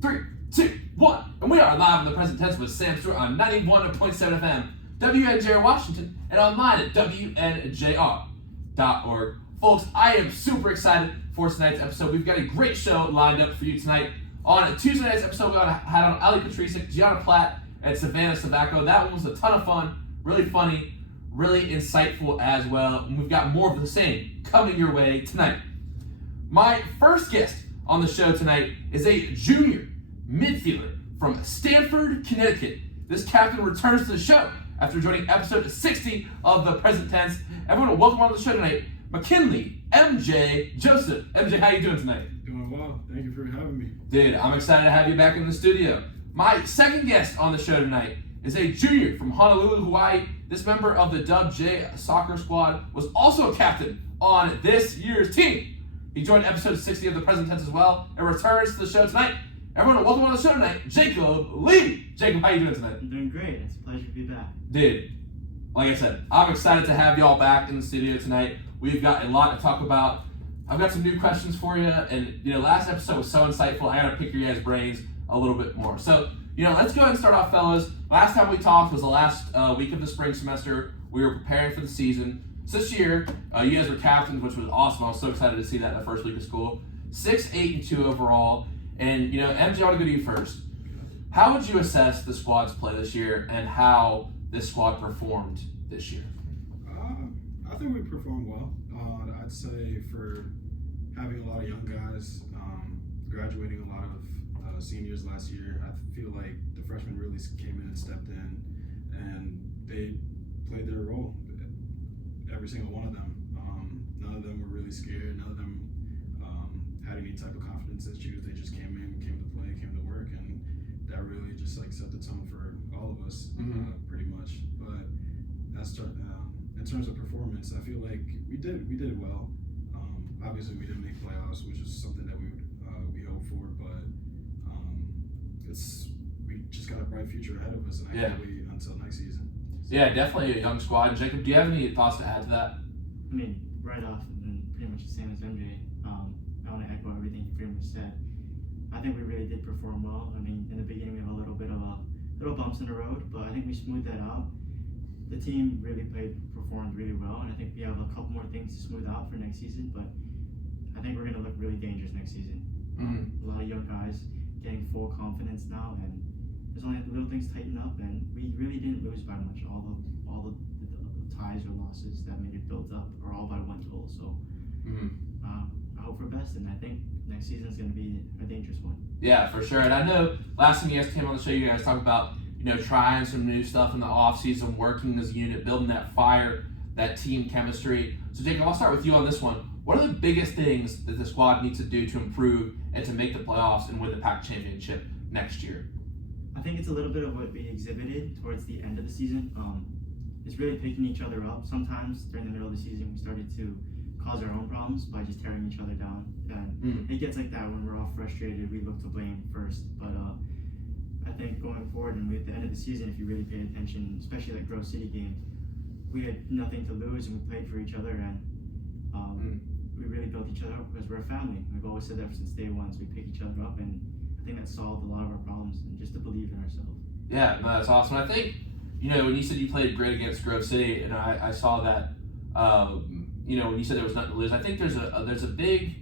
3, 2, 1. And we are live in the present tense with Sam Stewart on 91.7 FM, WNJR Washington, and online at WNJR.org. Folks, I am super excited for tonight's episode. We've got a great show lined up for you tonight. On Tuesday night's episode, we had on Ali Patricic, Gianna Platt, and Savannah Savacco. That one was a ton of fun, really funny, really insightful as well. And we've got more of the same coming your way tonight. My first guest on the show tonight is a junior midfielder from Stamford, Connecticut. This captain returns to the show after joining episode 60 of the present tense. Everyone, welcome on the show tonight, McKinley MJ Joseph. MJ, how you doing tonight? Doing well. Thank you for having me. Dude, I'm excited to have you back in the studio. My second guest on the show tonight is a junior from Honolulu, Hawaii. This member of the Dubjay soccer squad was also a captain on this year's team. He joined episode 60 of the present tense as well and returns to the show tonight. Everyone, welcome on the show tonight, Jacob Lee. Jacob, how you doing tonight? I'm doing great. It's a pleasure to be back. Dude, like I said, I'm excited to have y'all back in the studio tonight. We've got a lot to talk about. I've got some new questions for you, and last episode was so insightful. I gotta pick your guys' brains a little bit more. So, let's go ahead and start off, fellas. Last time we talked was the last week of the spring semester. We were preparing for the season. So this year, you guys were captains, which was awesome. I was so excited to see that in the first week of school. 6-8-2 overall. And, MJ, I want to go to you first. How would you assess the squad's play this year and how this squad performed this year? I think we performed well. I'd say for having a lot of young guys, graduating a lot of seniors last year, I feel like the freshmen really came in and stepped in, and they played their role. Every single one of them. None of them were really scared. None of them had any type of confidence issues. They just came in, came to play, came to work, and that really just set the tone for all of us, pretty much. But that's in terms of performance, I feel like we did well. Obviously, we didn't make playoffs, which is something that we hoped for, but we just got a bright future ahead of us, and I can't wait until next season. Yeah, definitely a young squad. Jacob, do you have any thoughts to add to that? I mean, right off, and pretty much the same as MJ. I want to echo everything he pretty much said. I think we really did perform well. I mean, in the beginning we had a little bit of little bumps in the road, but I think we smoothed that out. The team really performed really well, and I think we have a couple more things to smooth out for next season, but I think we're going to look really dangerous next season. A lot of young guys getting full confidence now, and there's only little things tighten up, and we really didn't lose by much. All the ties or losses that made it build up are all by one goal. So I hope for best, and I think next season is going to be a dangerous one. Yeah, for sure. And I know last time you guys came on the show, you guys talked about trying some new stuff in the off season, working as a unit, building that fire, that team chemistry. So Jacob, I'll start with you on this one. What are the biggest things that the squad needs to do to improve and to make the playoffs and win the PAC championship next year? I think it's a little bit of what we exhibited towards the end of the season. It's really picking each other up. Sometimes during the middle of the season, we started to cause our own problems by just tearing each other down. And it gets like that when we're all frustrated. We look to blame first. But I think going forward and at the end of the season, if you really pay attention, especially that Grove City game, we had nothing to lose and we played for each other, and we really built each other up because we're a family. We've always said that since day one. So we pick each other up, and I think that solved a lot of our problems, and just to believe in ourselves. Yeah, no, that's awesome. I think, when you said you played great against Grove City, and I saw that, when you said there was nothing to lose, I think there's a big,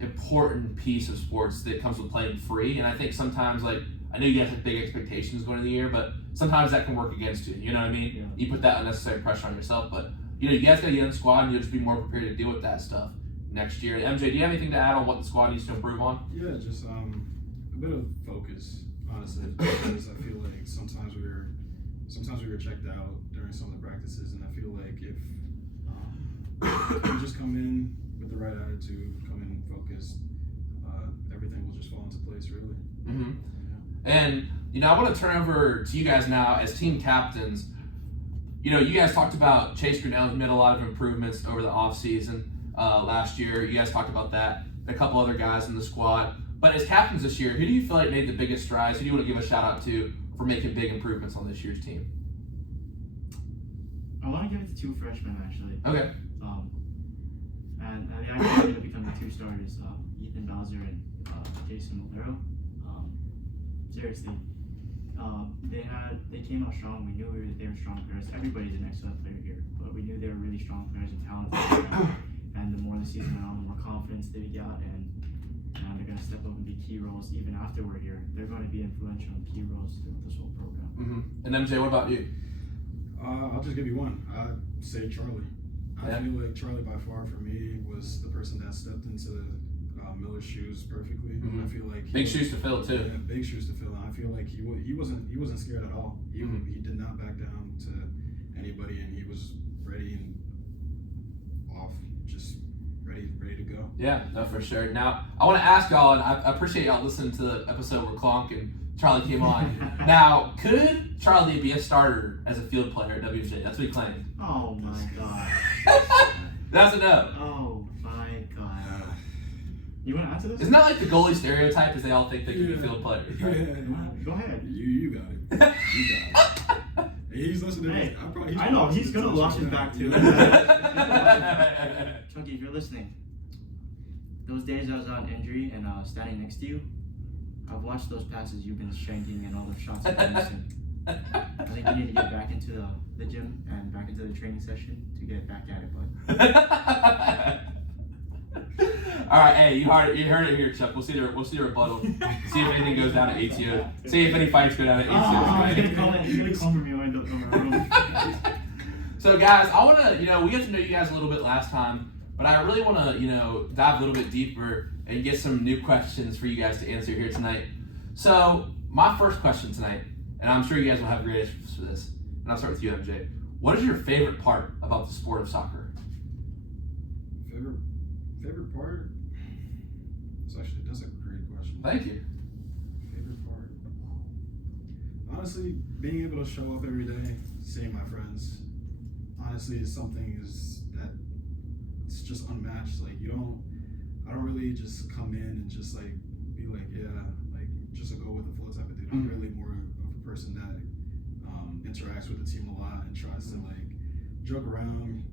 important piece of sports that comes with playing free, and I think sometimes, I know you guys have big expectations going into the year, but sometimes that can work against you, you know what I mean? Yeah. You put that unnecessary pressure on yourself, but, you guys got a young squad, and you'll just be more prepared to deal with that stuff next year. MJ, do you have anything to add on what the squad needs to improve on? Yeah, just a bit of focus, honestly, because I feel like sometimes we were checked out during some of the practices, and I feel like if we just come in with the right attitude, come in focused, everything will just fall into place, really. And, I want to turn over to you guys now as team captains. You guys talked about Chase Grinnell, who made a lot of improvements over the offseason last year. You guys talked about that. A couple other guys in the squad. But as captains this year, who do you feel like made the biggest strides? Who do you want to give a shout out to for making big improvements on this year's team? I want to give it to two freshmen, actually. Okay. And they actually ended up becoming two starters, Ethan Bowser and Jason Molero. seriously. They came out strong. We knew they were strong players. Everybody's an excellent player here, but we knew they were really strong players and talented. And the more the season went on, the more confidence they got, and they're going to step up and be key roles even after we're here. They're going to be influential in key roles throughout this whole program. Mm-hmm. And MJ, what about you? I'll just give you one. I'd say Charlie. I feel like Charlie, by far, for me, was the person that stepped into Miller's shoes perfectly. Mm-hmm. I feel like big shoes to fill too. Yeah, big shoes to fill. And I feel like he wasn't scared at all. He did not back down to anybody, and he was ready and off, just ready to go. Yeah, no, for sure. Now I want to ask y'all, and I appreciate y'all listening to the episode where Clonk and Charlie came on. Now, could Charlie be a starter as a field player at WJ? That's what he claimed. Oh my God. That's a no. Oh my God. You want to answer this? Isn't that like the goalie stereotype? Is they all think they can be field players? Right? Yeah. Go ahead. You got it. You got it. He's listening to this. I know, he's going to watch it back too. Chunky, if you're listening, those days I was on injury and standing next to you, I've watched those passes you've been shanking and all those shots you've been missing. I think you need to get back into the gym and back into the training session to get back at it, bud. All right, hey, you heard it here, Chuck. We'll see the rebuttal. See if anything goes down at ATO. See if any fights go down at ATO. He's gonna come for me when I don't know my room. So, guys, I want to, we got to know you guys a little bit last time, but I really want to, dive a little bit deeper and get some new questions for you guys to answer here tonight. So, my first question tonight, and I'm sure you guys will have great answers for this, and I'll start with you, MJ. What is your favorite part about the sport of soccer? Favorite part? That's a great question. Thank you. Favorite part? Honestly, being able to show up every day, seeing my friends, honestly, is something that it's just unmatched. Like I don't really just come in and just like be like, just a go with the flow type of dude. I'm really more of a person that interacts with the team a lot and tries to like joke around when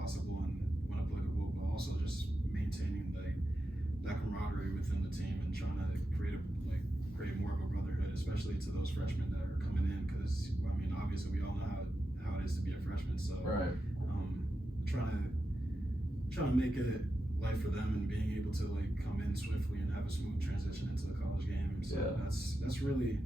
possible and when applicable, but also just maintaining like that camaraderie within the team and trying to create more of a brotherhood, especially to those freshmen that are coming in. Because obviously we all know how it is to be a freshman. So right. Trying to make it life for them and being able to like come in swiftly and have a smooth transition into the college game. So that's really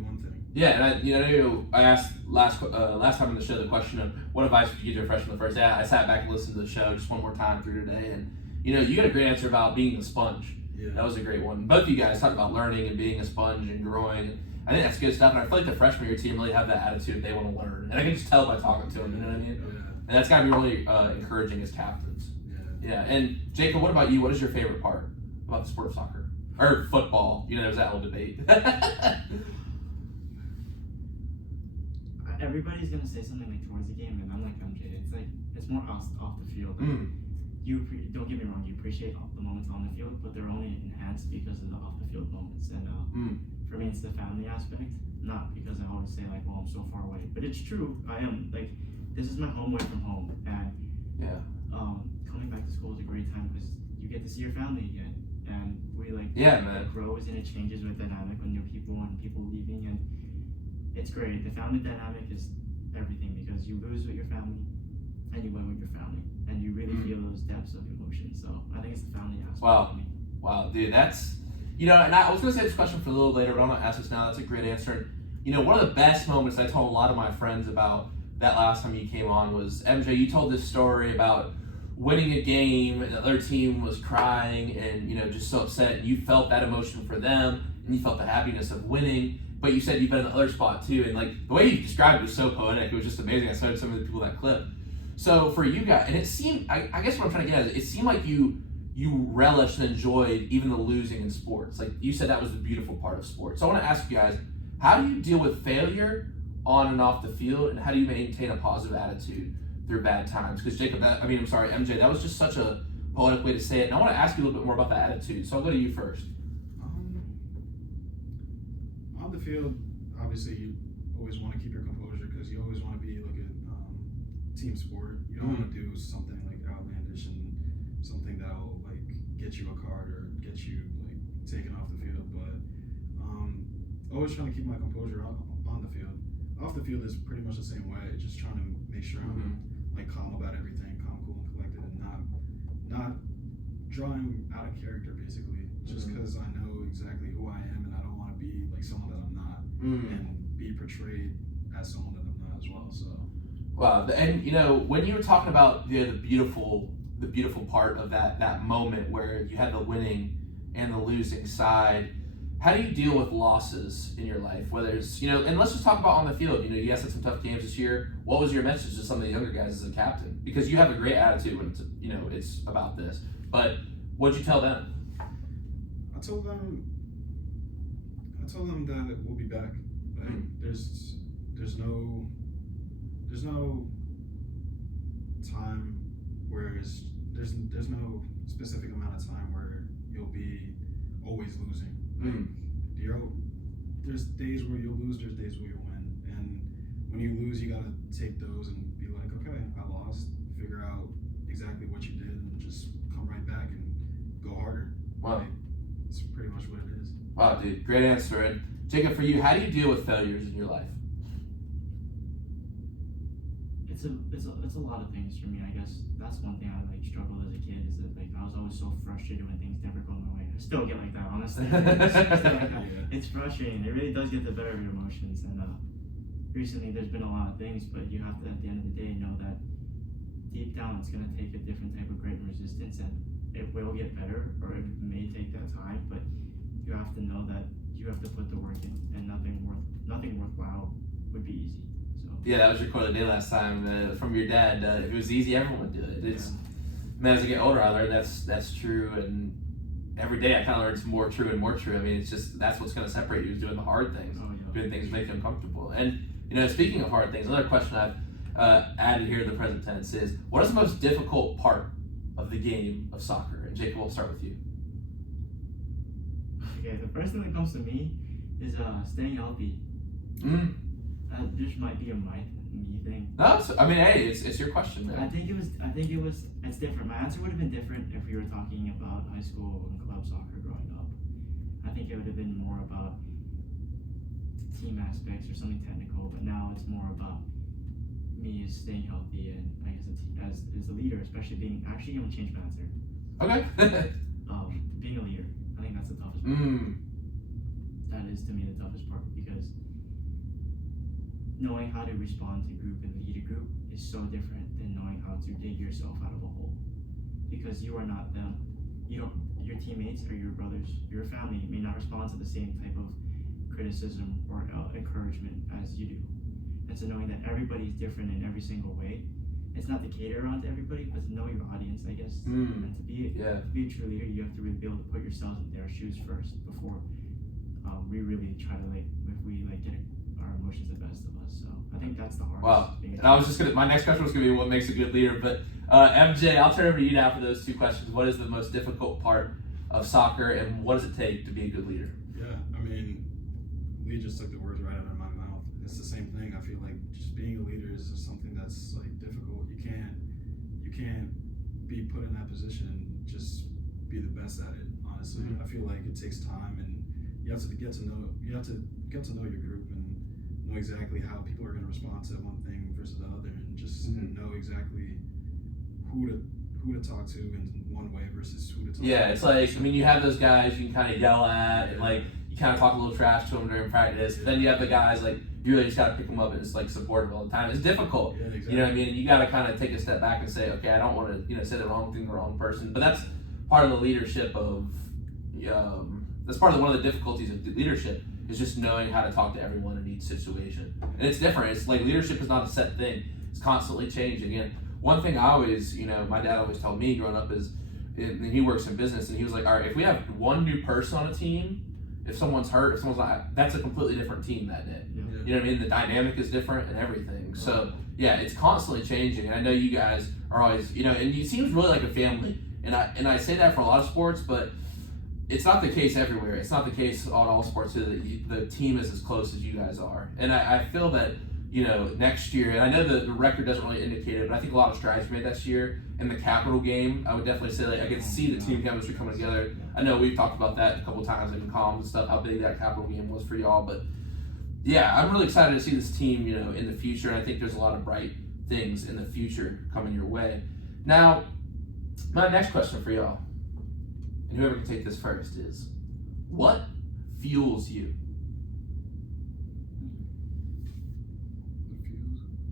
one thing. Yeah, and I asked last time on the show the question of what advice would you give to a freshman the first day. I sat back and listened to the show just one more time through today, and you got a great answer about being a sponge. Yeah. That was a great one. Both of you guys talked about learning and being a sponge and growing. I think that's good stuff, and I feel like the freshmen of your team really have that attitude. They want to learn, and I can just tell by talking to them. You know what I mean? Yeah. And that's got to be really encouraging as captains. Yeah. And Jacob, what about you? What is your favorite part about the sport of soccer or football? There's that whole debate. Everybody's gonna say something like towards the game, and I'm like MJ. It's more off the field. You don't get me wrong. You appreciate the moments on the field, but they're only enhanced because of the off the field moments. And for me, it's the family aspect, not because I always say like, "Well, I'm so far away," but it's true. I am like, this is my home away from home, and coming back to school is a great time because you get to see your family again, and we it grows and it changes with dynamic with new people and people leaving, and it's great. The family dynamic is everything because you lose with your family and you win with your family, and you really feel those depths of emotion. So I think it's the family aspect. Wow, dude, that's and I was gonna say this question for a little later, but I'm gonna ask this now. That's a great answer. One of the best moments I told a lot of my friends about that last time you came on was MJ. You told this story about winning a game and the other team was crying and just so upset, and you felt that emotion for them and you felt the happiness of winning. But you said you've been in the other spot too, and like the way you described it was so poetic. It was just amazing. I showed some of the people that clip. So for you guys, and it seemed, I guess what I'm trying to get at is it seemed like you relished and enjoyed even the losing in sports. Like you said, that was the beautiful part of sports. So I want to ask you guys, how do you deal with failure on and off the field, and how do you maintain a positive attitude through bad times? Because Jacob, MJ, that was just such a poetic way to say it. And I want to ask you a little bit more about that attitude. So I'll go to you first. On the field, obviously, you always want to keep your composure because you always want to be like a team sport. You don't want to do something like outlandish and something that'll like get you a card or get you like taken off the field. But always trying to keep my composure on the field. Off the field is pretty much the same way. Just trying to make sure I'm like calm about everything, calm, cool, and collected, and not drawing out of character basically. Just because I know exactly who I am, and I don't want to be like someone that I'm not, and be portrayed as someone that I'm not as well. So. Wow, and you know when you were talking about the beautiful part of that moment where you had the winning and the losing side, how do you deal with losses in your life? Whether it's and let's just talk about on the field. You guys had some tough games this year. What was your message to some of the younger guys as a captain? Because you have a great attitude when it's about this. But what'd you tell them? I told them that we'll be back. Like there's no time where there's no specific amount of time where you'll be always losing. Like there's days where you'll lose, there's days where you'll win, and when you lose, you gotta take those and be like, okay, I lost. Figure out exactly what you did, and just come right back and go harder. Wow, like, it's pretty much what it is. Wow, dude, great answer. And Jacob, for you, how do you deal with failures in your life? It's a lot of things for me. I guess that's one thing I struggled as a kid is that I was always so frustrated when things never go my way. I still get like that, honestly. It's frustrating. It really does get the better of your emotions. And recently, there's been a lot of things, but you have to, at the end of the day, know that deep down, it's gonna take a different type of grit and resistance, and it will get better, or it may take that time. But you have to know that you have to put the work in, and nothing worthwhile would be easy. Yeah, that was your quote of the day last time from your dad. If it was easy, everyone would do it. Man, as I get older, I learned that's true, and every day I kind of learn it's more true and more true. I mean, it's just that's what's going to separate you is doing the hard things, doing things that make you uncomfortable. And speaking of hard things, another question I've added here in the present tense is, what is the most difficult part of the game of soccer? And Jacob, we'll start with you. Okay, the first thing that comes to me is staying healthy. This might be a me thing. No, I mean, hey, it's your question, man. I think it's different. My answer would have been different if we were talking about high school and club soccer growing up. I think it would have been more about team aspects or something technical, but now it's more about me staying healthy and I guess as a leader, especially I'm gonna change my answer. Okay. Being a leader, I think that's the toughest part. That is to me the toughest part, because knowing how to respond to group and lead a group is so different than knowing how to dig yourself out of a hole. Because you are not them. Your teammates or your brothers, your family may not respond to the same type of criticism or encouragement as you do. And so knowing that everybody's different in every single way, it's not to cater around to everybody, but to know your audience, I guess. And to be a true leader, you have to really be able to put yourselves in their shoes first before we really try to get our emotions the best of us. So I think that's the hardest. Wow. And I was my next question was gonna be what makes a good leader, but MJ, I'll turn over to you now for those two questions. What is the most difficult part of soccer, and what does it take to be a good leader? Yeah, I mean, Lee just took the words right out of my mouth. It's the same thing. I feel like just being a leader is just something that's difficult. You can't be put in that position and just be the best at it. Honestly, I feel like it takes time, and you have to get to know your group and know exactly how people are going to respond to one thing versus the other, and just know exactly who to talk to in one way versus who to talk to. Yeah, it's you have those guys you can kind of yell at, and you kind of talk a little trash to them during practice. But then you have the guys you really just got to pick them up and just support them all the time. It's difficult. Yeah, exactly. You know what I mean? And you got to kind of take a step back and say, okay, I don't want to say the wrong thing to the wrong person. But that's part of the leadership of that's part of one of the difficulties of leadership, is just knowing how to talk to everyone in each situation. And it's different. It's leadership is not a set thing. It's constantly changing. And one thing I always, my dad always told me growing up is, and he works in business, and he was like, all right, if we have one new person on a team, if someone's hurt, if someone's not, that's a completely different team that day. Yeah. You know what I mean? The dynamic is different and everything. So yeah, it's constantly changing. And I know you guys are always, and it seems really like a family. And I say that for a lot of sports, but it's not the case everywhere. It's not the case on all sports too, that the team is as close as you guys are. And I feel that next year, and I know the record doesn't really indicate it, but I think a lot of strides were made this year in the Capital game. I would definitely say I could see the team chemistry coming together. I know we've talked about that a couple times in comms and stuff, how big that Capital game was for y'all, but yeah, I'm really excited to see this team, in the future, and I think there's a lot of bright things in the future coming your way. Now, my next question for y'all, and whoever can take this first, is what fuels you?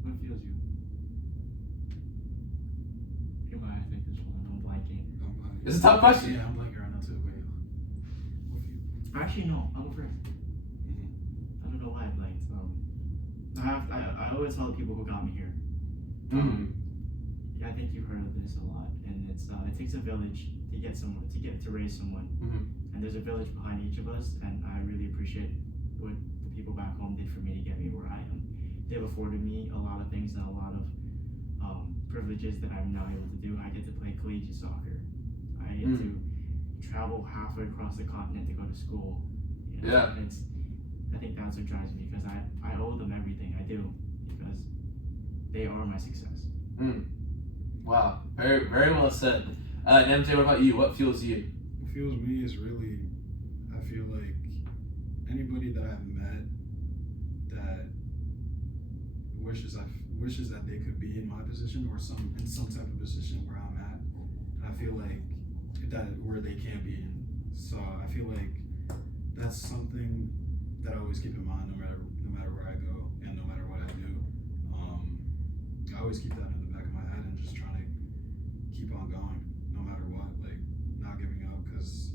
What fuels you? You might take this one. I'm blanking. It's a tough question. Yeah, I'm blanking right now too. Wait. What fuels? Actually, no. I'll go first. I don't know why I blanked. I always tell the people who got me here. Yeah, I think you've heard of this a lot, and it takes a village to get someone, to raise someone, and there's a village behind each of us, and I really appreciate what the people back home did for me to get me where I am. They've afforded me a lot of things and a lot of privileges that I'm now able to do. I get to play collegiate soccer. I get to travel halfway across the continent to go to school. Yeah. I think that's what drives me, because I owe them everything I do, because they are my success. Wow, very, very well said. MJ, what about you? What fuels you? What fuels me is really, I feel like anybody that I've met that wishes that they could be in my position or in some type of position where I'm at. And I feel like that where they can't be in. So I feel like that's something that I always keep in mind, no matter where I go and no matter what I do. I always keep that in the back of my head and just trying to keep on going, no matter what, like not giving up. Because,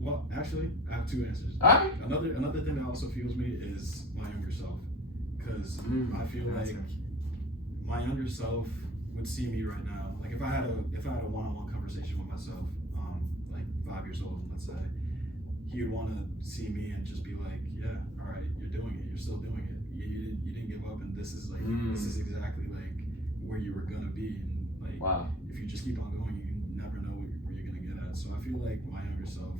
well, actually, I have two answers. All right. Another thing that also fuels me is my younger self, because I feel like my younger self would see me right now. Like if I had a one-on-one conversation with myself, like 5 years old, let's say. He would want to see me and just be like, yeah, all right, you're doing it. You're still doing it. You didn't give up, and this is exactly like where you were gonna be. And like, wow, if you just keep on going, you never know where you're gonna get at. So I feel like my younger self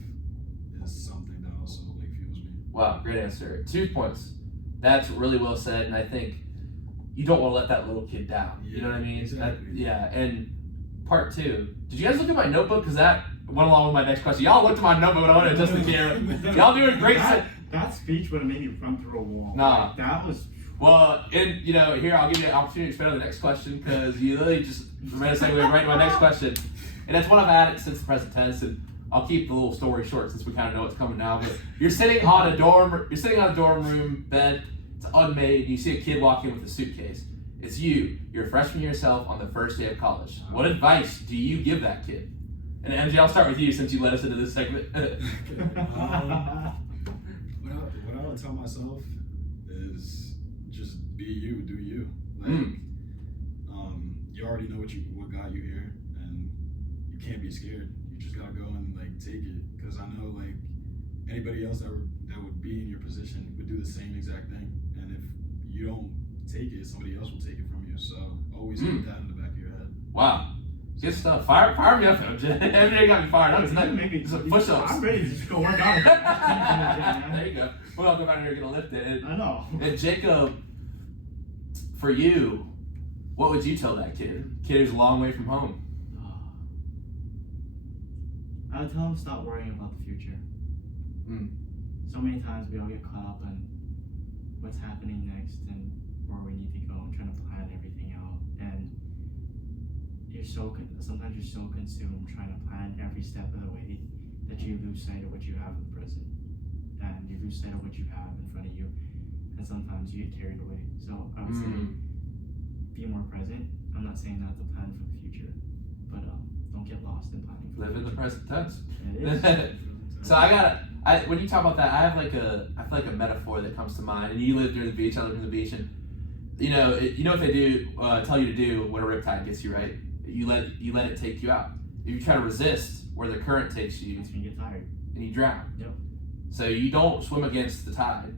is something that also like fuels me. Wow, great answer. 2 points. That's really well said, and I think you don't want to let that little kid down. Yeah, you know what I mean? Exactly. And part two, did you guys look at my notebook? Because that went along with my next question. Y'all looked at my notebook, but I want to adjust the camera. Y'all doing great. That speech would have made me run through a wall. Nah. Like, that was... Well, and here I'll give you an opportunity to expand on the next question, because you literally just made a segue right to my next question. And that's one I've added since the present tense, and I'll keep the little story short since we kind of know what's coming now. But you're sitting on a dorm room bed. It's unmade. You see a kid walk in with a suitcase. It's you. You're a freshman yourself on the first day of college. What advice do you give that kid? And MJ, I'll start with you since you led us into this segment. What I would tell myself is just be you, do you. Like, you already know what got you here, and you can't be scared. You just gotta go and like take it. Because I know like anybody else that would be in your position would do the same exact thing. And if you don't take it, somebody else will take it from you. So always keep that in the back of your head. Wow. Good stuff. Fire me up, MJ. MJ got me fired up. It's push-ups. I'm ready to just go work out. There you go. We're all going out here gonna lift it. I know. And Jacob, for you, what would you tell that kid? Kid who's a long way from home. I would tell him stop worrying about the future. So many times we all get caught up in what's happening next and where we need to go and trying to plan everything out. And sometimes you're so consumed trying to plan every step of the way that you lose sight of what you have in the present, and you lose sight of what you have in front of you, and sometimes you get carried away. So I would say be more present. I'm not saying not to plan for the future, but don't get lost in planning for Live in the present tense. It is. So when you talk about that, I feel like a metaphor that comes to mind. And you live near the beach, I live near the beach, and you know what they do, tell you to do when a riptide gets you, right? You let it take you out. If you try to resist where the current takes you, That's when you get tired. and you drown. Yep. So you don't swim against the tide.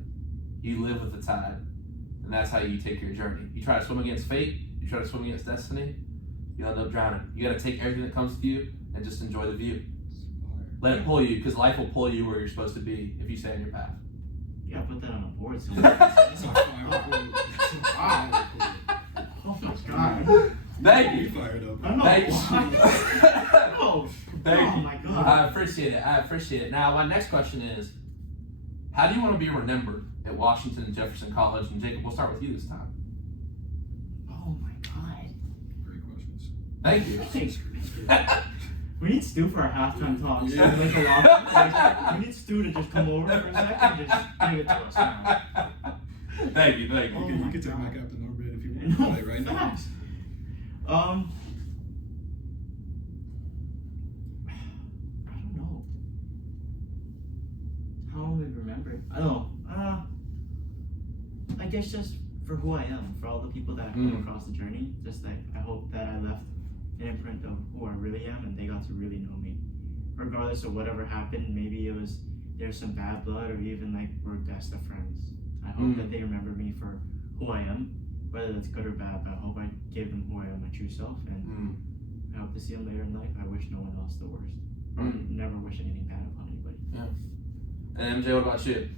You live with the tide, and that's how you take your journey. You try to swim against fate. You try to swim against destiny. You'll end up drowning. You got to take everything that comes to you and just enjoy the view. Let it pull you, because life will pull you where you're supposed to be if you stay on your path. You gotta put that on a board somewhere. That's a fire quote. That's a fire quote. Oh my god. Thank You you. fired up. I don't know Thank you. why. Oh, Thank oh you. my god. I appreciate it. I appreciate it. Now, my next question is, how do you want to be remembered at Washington and Jefferson College? And Jacob, we'll start with you this time. Oh my god. Great questions. Thank you. Thanks. We need Stu for our halftime talks. Yeah. Like a lot. We need Stu to just come over for a second and just give it to us now. Thank you. Thank you. Oh You my can take my God. captain Norbert if you want to No, play right now. facts. I don't know. How will we remember? I don't know. I guess just for who I am, for all the people that I've come across the journey. Just like I hope that I left an imprint of who I really am, and they got to really know me, regardless of whatever happened. Maybe it was there's some bad blood, or even like we're best of friends. I hope that they remember me for who I am, whether that's good or bad. But I hope I gave them who I am, my true self, and I hope to see them later in life. I wish no one else the worst. Or never wish anything bad upon anybody. Yeah. And MJ, what about you?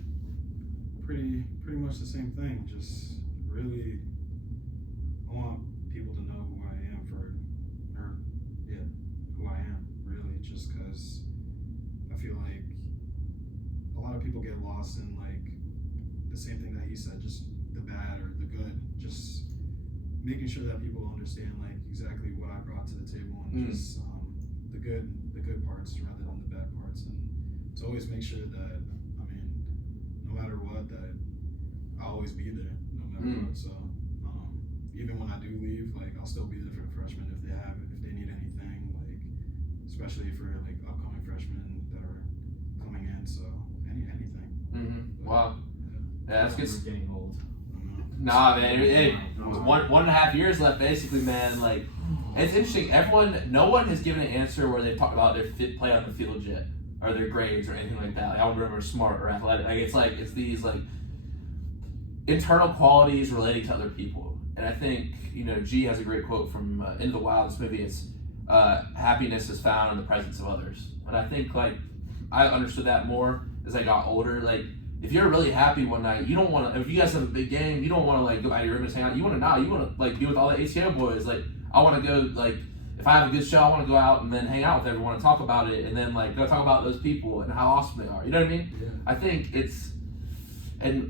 Pretty much the same thing. Just really, I want people to know who I am who I am. Really, just because I feel like a lot of people get lost in like the same thing that he said, just the bad or the good. Just making sure that people understand like exactly what I brought to the table and just the good parts rather than the bad parts, and to always make sure that no matter what, that I'll always be there no matter what. So even when I do leave, like I'll still be there for the freshmen if they need anything, like especially for like upcoming freshmen that are coming in. So anything. Wow. Yeah, that's good. We're getting old. Nah, man, it was 1.5 years left, basically, man. Like, it's interesting. No one has given an answer where they talk about their play on the field yet, or their grades, or anything like that. Like, I don't remember smart or athletic. Like, it's these like internal qualities relating to other people. And I think G has a great quote from Into the Wild. This movie. It's happiness is found in the presence of others. And I think like I understood that more as I got older. Like, if you're really happy one night, you don't want to. If you guys have a big game, you don't want to like go out of your room and hang out. You want to like be with all the ATO boys. Like, I want to go like if I have a good show, I want to go out and then hang out with everyone and talk about it, and then like go talk about those people and how awesome they are. You know what I mean? Yeah.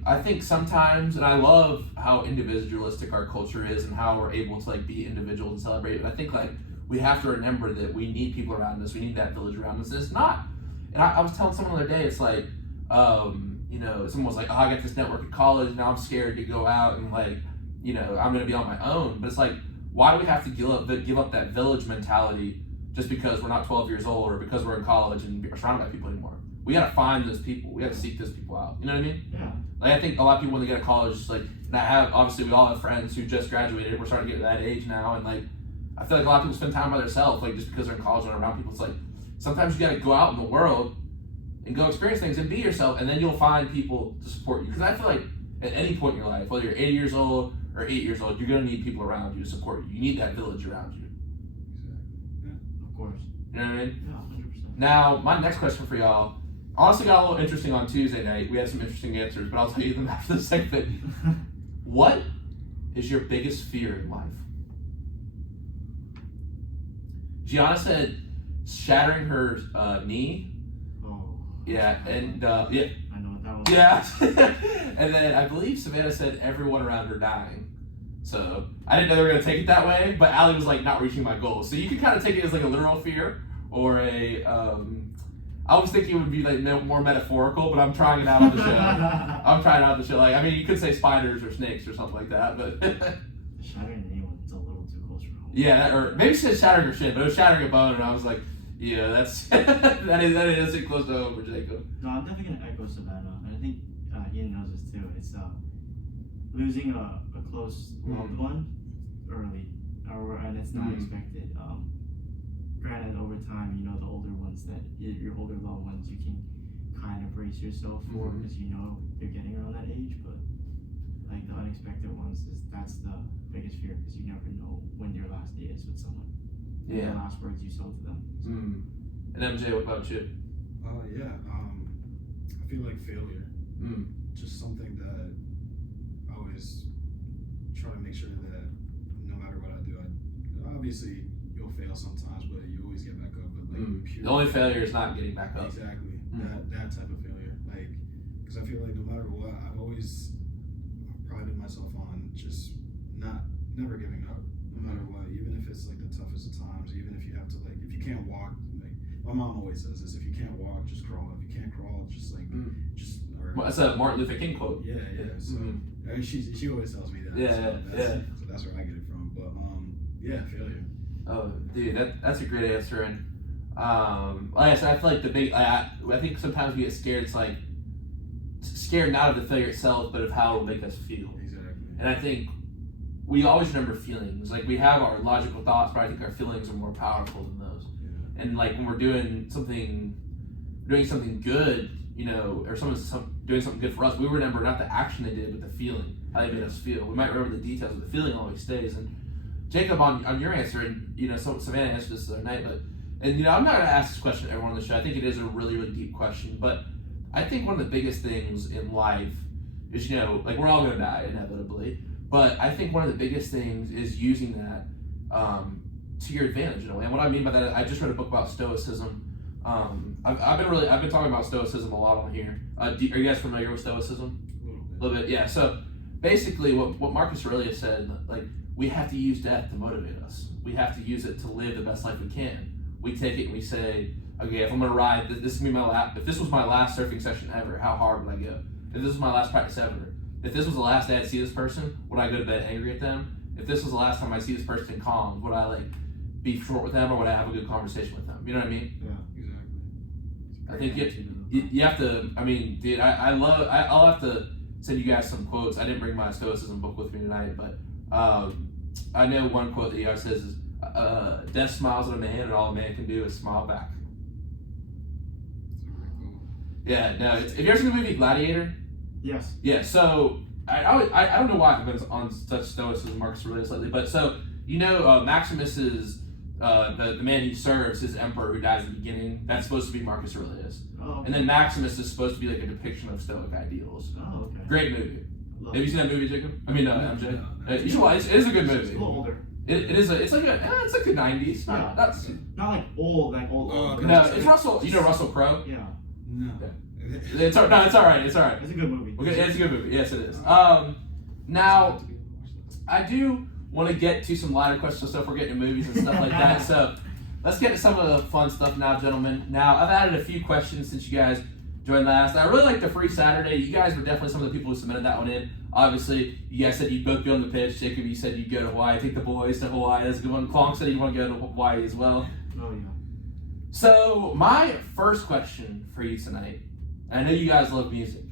I think sometimes, and I love how individualistic our culture is and how we're able to like be individuals and celebrate. But I think like we have to remember that we need people around us. We need that village around us. And it's not. And I was telling someone the other day, it's like. Someone was like, oh, I got this network at college, now I'm scared to go out and like, I'm gonna be on my own. But it's like, why do we have to give up that village mentality just because we're not 12 years old or because we're in college and are surrounded by people anymore? We gotta find those people. We gotta seek those people out. You know what I mean? Yeah. Like, I think a lot of people when they get to college, like, and obviously we all have friends who just graduated. We're starting to get to that age now, and like, I feel like a lot of people spend time by themselves, like just because they're in college and around people. It's like sometimes you gotta go out in the world and go experience things and be yourself, and then you'll find people to support you. Because I feel like at any point in your life, whether you're 80 years old or 8 years old, you're going to need people around you to support you. You need that village around you. Exactly. Yeah. Of course. You know what I mean? Yeah, 100%. Now, my next question for y'all, honestly got a little interesting on Tuesday night. We had some interesting answers, but I'll tell you them after the segment. What is your biggest fear in life? Gianna said shattering her knee. Yeah, and yeah. I know what that was. Yeah. And then I believe Savannah said everyone around her dying. So I didn't know they were gonna take it that way, but Allie was like not reaching my goals. So you can kind of take it as like a literal fear or a I was thinking it would be like more metaphorical, but I'm trying it out on the show. Like, I mean, you could say spiders or snakes or something like that, but Shattering anyone's a little too close for home. yeah, or maybe she said shattering her shin, but it was shattering a bone, and I was like, yeah, that's that is close to home for Jacob. No, I'm definitely gonna echo Savannah, and I think Ian knows this too. It's losing a close loved one early, and it's not expected. Granted, over time, the older ones your older loved ones, you can kind of brace yourself for because they're getting around that age. But like the unexpected ones, that's the biggest fear because you never know when your last day is with someone. Yeah. The last words you sold to them. So. And MJ, what about you? I feel like failure. just something that I always try to make sure that no matter what I do, obviously you'll fail sometimes, but you always get back up. But like the only failure is not getting back up. Exactly. That type of failure. Like, because I feel like no matter what, I've always prided myself on just never giving up, no matter what. Even if it's like the toughest of times, even if you have to if you can't walk, like my mom always says this: if you can't walk, just crawl. If you can't crawl, just Well, that's a Martin Luther King quote. Yeah. So I mean, she always tells me that. So that's where I get it from. But failure. Oh, dude, that's a great answer. And like I said, I feel like I think sometimes we get scared. It's like scared not of the failure itself, but of how it'll make us feel. Exactly. And I think we always remember feelings. Like we have our logical thoughts, but I think our feelings are more powerful than those. Yeah. And like when we're doing something good, or someone's doing something good for us, we remember not the action they did, but the feeling, how they made us feel. We might remember the details, but the feeling always stays. And Jacob, on your answer, and Savannah answered this the other night, and I'm not going to ask this question to everyone on the show. I think it is a really, really deep question, but I think one of the biggest things in life is, like we're all going to die inevitably, but I think one of the biggest things is using that to your advantage in a way. And what I mean by that, I just read a book about Stoicism. I've been talking about Stoicism a lot on here. Are you guys familiar with Stoicism? A little bit, yeah. So basically, what Marcus Aurelius said, like we have to use death to motivate us. We have to use it to live the best life we can. We take it and we say, okay, if I'm gonna ride, this is gonna be my last. If this was my last surfing session ever, how hard would I go? If this was my last practice ever, if this was the last day I'd see this person, would I go to bed angry at them? If this was the last time I see this person calm, would I be short with them, or would I have a good conversation with them? You know what I mean? Yeah, exactly. I think you have to. I mean, dude, I'll have to send you guys some quotes. I didn't bring my Stoicism book with me tonight, but I know one quote that he always says is, "Death smiles at a man, and all a man can do is smile back." Yeah, no. Have you ever seen the movie Gladiator? Yes. Yeah. So I don't know why I've been on such Stoicism, Marcus Aurelius lately, but so Maximus is the man he serves, his emperor who dies at the beginning. That's supposed to be Marcus Aurelius. Oh, okay. And then Maximus is supposed to be like a depiction of Stoic ideals. Oh, okay. Great movie. Have you seen that movie, Jacob? I mean, MJ. No. You should watch. It is a good movie. It's a little older. It is. It's like a 90s. Yeah. That's Not like old. no. It's Russell. You know Russell Crowe. Yeah. No. It's all right. It's all right. It's a good movie. Okay, it's a good movie. Yes, it is. Now I do want to get to some lighter questions, so if we're getting to movies and stuff like that. So let's get to some of the fun stuff now, gentlemen. Now I've added a few questions since you guys joined last. I really like the free Saturday. You guys were definitely some of the people who submitted that one in. Obviously, you guys said you'd both be on the pitch. Jacob, you said you'd go to Hawaii. Take the boys to Hawaii. That's a good one. Klonk said you want to go to Hawaii as well. Oh yeah. So my first question for you tonight, and I know you guys love music,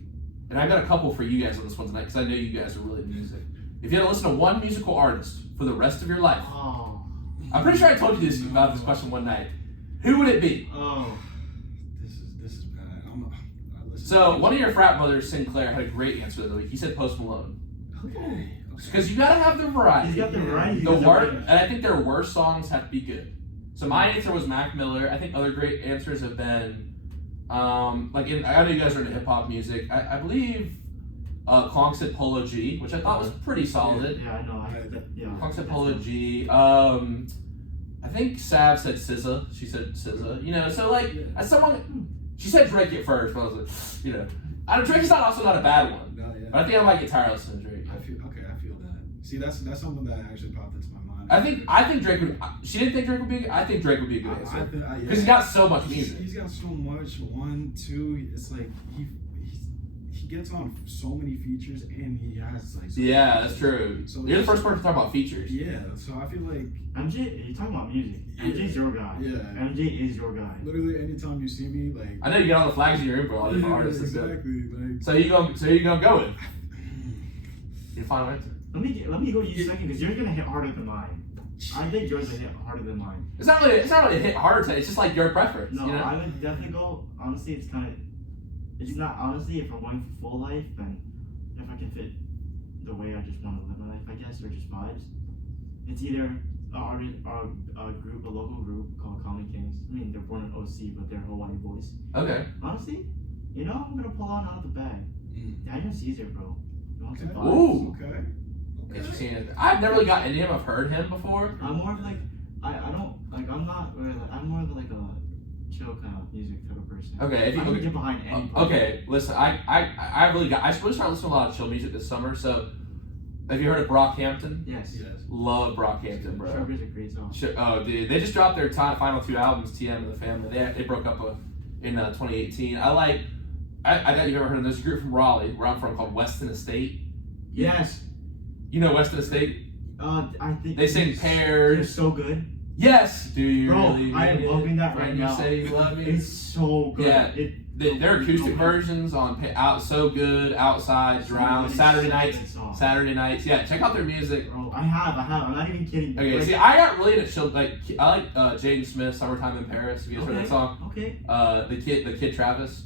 and I've got a couple for you guys on this one tonight because I know you guys are really into music. If you had to listen to one musical artist for the rest of your life, I'm pretty sure I told you this about this question one night. Who would it be? Oh. This is bad. I listen So one of your frat brothers, Sinclair, had a great answer of the week. He said Post Malone. Okay. Because you gotta have the variety. He's got the variety. And I think their worst songs have to be good. So my answer was Mac Miller. I think other great answers have been, I know you guys are into hip hop music. I believe Klonk said Polo G, which I thought was pretty solid. Yeah, I know. Klonk said Polo G. I think Sav said SZA. She said SZA. So as someone, she said Drake at first, but I was like, Drake's also not a bad one. No, yeah. But I think I might get tired of listening to Drake. I feel that. See, that's something that actually popped into my mind. I think Drake would. She didn't think Drake would be. I think Drake would be a good answer because he's got so much music. He's got so much. 1, 2. It's like he gets on so many features and he has Yeah, that's true. So you're the first person to talk about features. Yeah, so I feel like MJ. You're talking about music. MJ's your guy. Yeah. MJ is your guy. Literally, anytime you see me, I know you get all the flags in your info, all different artists. Exactly. So you gonna go with your final answer? Let me go to you second because you're gonna hit harder than mine. I think yours will hit harder than mine. It's not really a hit harder. It's just like your preference. No, I would definitely go. Honestly, it's not honestly. If I'm going for full life, then if I can fit the way I just want to live my life, I guess, or just vibes, it's either a local group called Common Kings. I mean, they're born in OC, but they're Hawaii boys. Okay. Honestly, I'm gonna pull out the bag. Daniel Caesar, bro. You want some Okay. vibes? Ooh. Okay. Interesting. I've never really got into him. I've heard him before. I'm more of like I'm not really like I'm more of like a chill kind of music type of person. Okay, if you I don't get behind any. okay, listen, I really started listening to a lot of chill music this summer. So, have you heard of Brockhampton? Yes. Love Brockhampton, bro. Sugar's a great song. Oh, dude, they just dropped their final 2 albums, TM and the Family. They broke up in 2018. I bet you've ever heard of this group from Raleigh, where I'm from, called Weston Estate. Yes. You know Weston Estate? I think They sing Pairs. They're so good. Yes, do you Bro, really? I am mean loving it that when right you now. say you love me? It's so good. Yeah. Their acoustic versions on out so good, outside, drown, Saturday nights. Yeah, check out their music. Bro, I have. I'm not even kidding. Okay, Like, see, I got really into chill. Like, I like Jaden Smith, "Summertime in Paris." Have you guys heard that song? Okay. The kid Travis.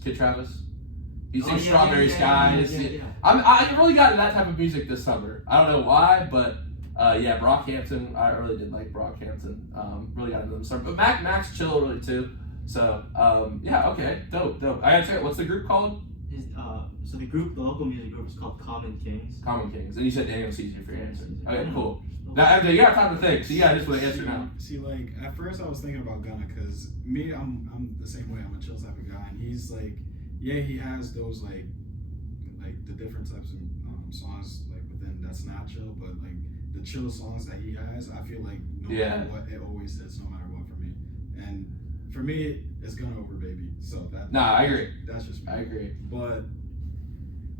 He sings yeah, "Strawberry Skies." Yeah. I really got into that type of music this summer. I don't know why, but yeah, Brockhampton. I really did like Brockhampton. Really got into them summer. But Mac's chill really too. So yeah, okay, dope. I gotta check out. What's the group called? So the local music group is called Common Kings. Common Kings. And you said Daniel Caesar for your answer. Okay, Yeah. cool. Now, MJ, you got time to think, so you got just want to answer now. See, like at first I was thinking about Gunna because me, I'm the same way. I'm a chill type of guy, and he's like, yeah, he has those like the different types of songs like within that's not chill, but like the chill songs that he has, I feel like no matter what, it always hits no matter what for me. And for me, it's Gunna over Baby. So that. I agree. That's just me. I agree. But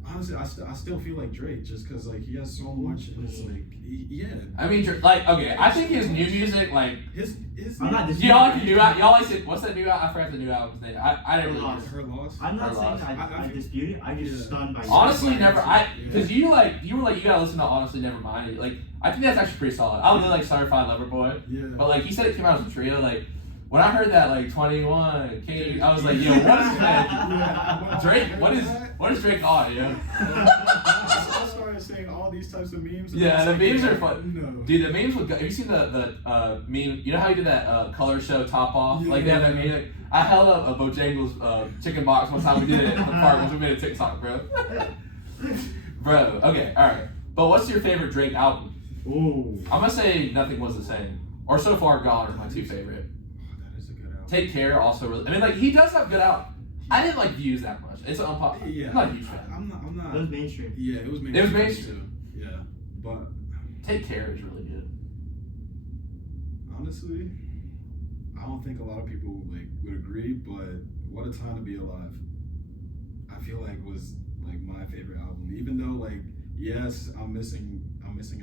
honestly, I still feel like Drake just because like he has so much and it's like yeah. I mean, like, okay, I think his new music, like, his I'm not do y'all like the new album? Y'all like it? What's that new album? I forgot the new album's name. I didn't really. Her loss. I'm not Her saying loss. I dispute it. I'm just stunned by Honestly, it. never. Because you were like, you gotta listen to Honestly Nevermind. Like, I think that's actually pretty solid. I really like Certified Lover Boy. Yeah. But like, he said it came out as a trio. Like, when I heard that, like 21, I was like, yo, what is that? Drake? What is Drake on? You know? I started saying all these types of memes. And Yeah, I was the like, memes are yeah, fun. No. Dude, the memes with. Have you seen the meme? You know how he did that color show top off? Like they have that meme. Like, I held up a Bojangles chicken box one time we did it in the park once we made a TikTok, bro. Bro, okay, alright. But what's your favorite Drake album? Ooh. I'm gonna say Nothing Was the Same. Or So Far Gone are my 2 favorite. That is a good album. Take Care also really. I mean, like, he does have good albums. I didn't like Views that much. It's unpopular. Yeah. I'm not a huge fan. I'm not. It was mainstream. Yeah, it was mainstream. It was mainstream. Too. Yeah, but Take Care is really good. honestly, I don't think a lot of people like would agree. But What a Time to Be Alive, I feel like was like my favorite album. Even though like yes, I'm missing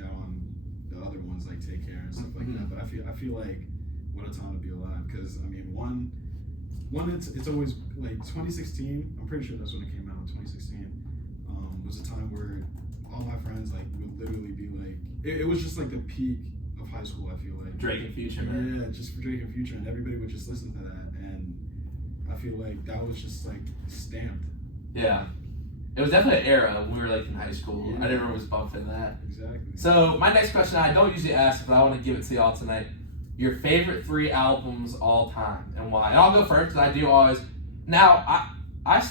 out on the other ones like Take Care and stuff like that. But I feel like What a Time to Be Alive because I mean one it's always like 2016. I'm pretty sure that's when it came out. 2016 was a time where all my friends like would literally be like it was just like the peak of high school. I feel like Drake and Future, man. yeah, just for Drake and Future, and everybody would just listen to that, and I feel like that was just like stamped. Yeah. It was definitely an era when we were like in high school. Yeah. I never was bumping that. Exactly. So my next question, I don't usually ask, but I want to give it to y'all tonight. Your favorite 3 albums all time and why? And I'll go first because I do always. Now I asked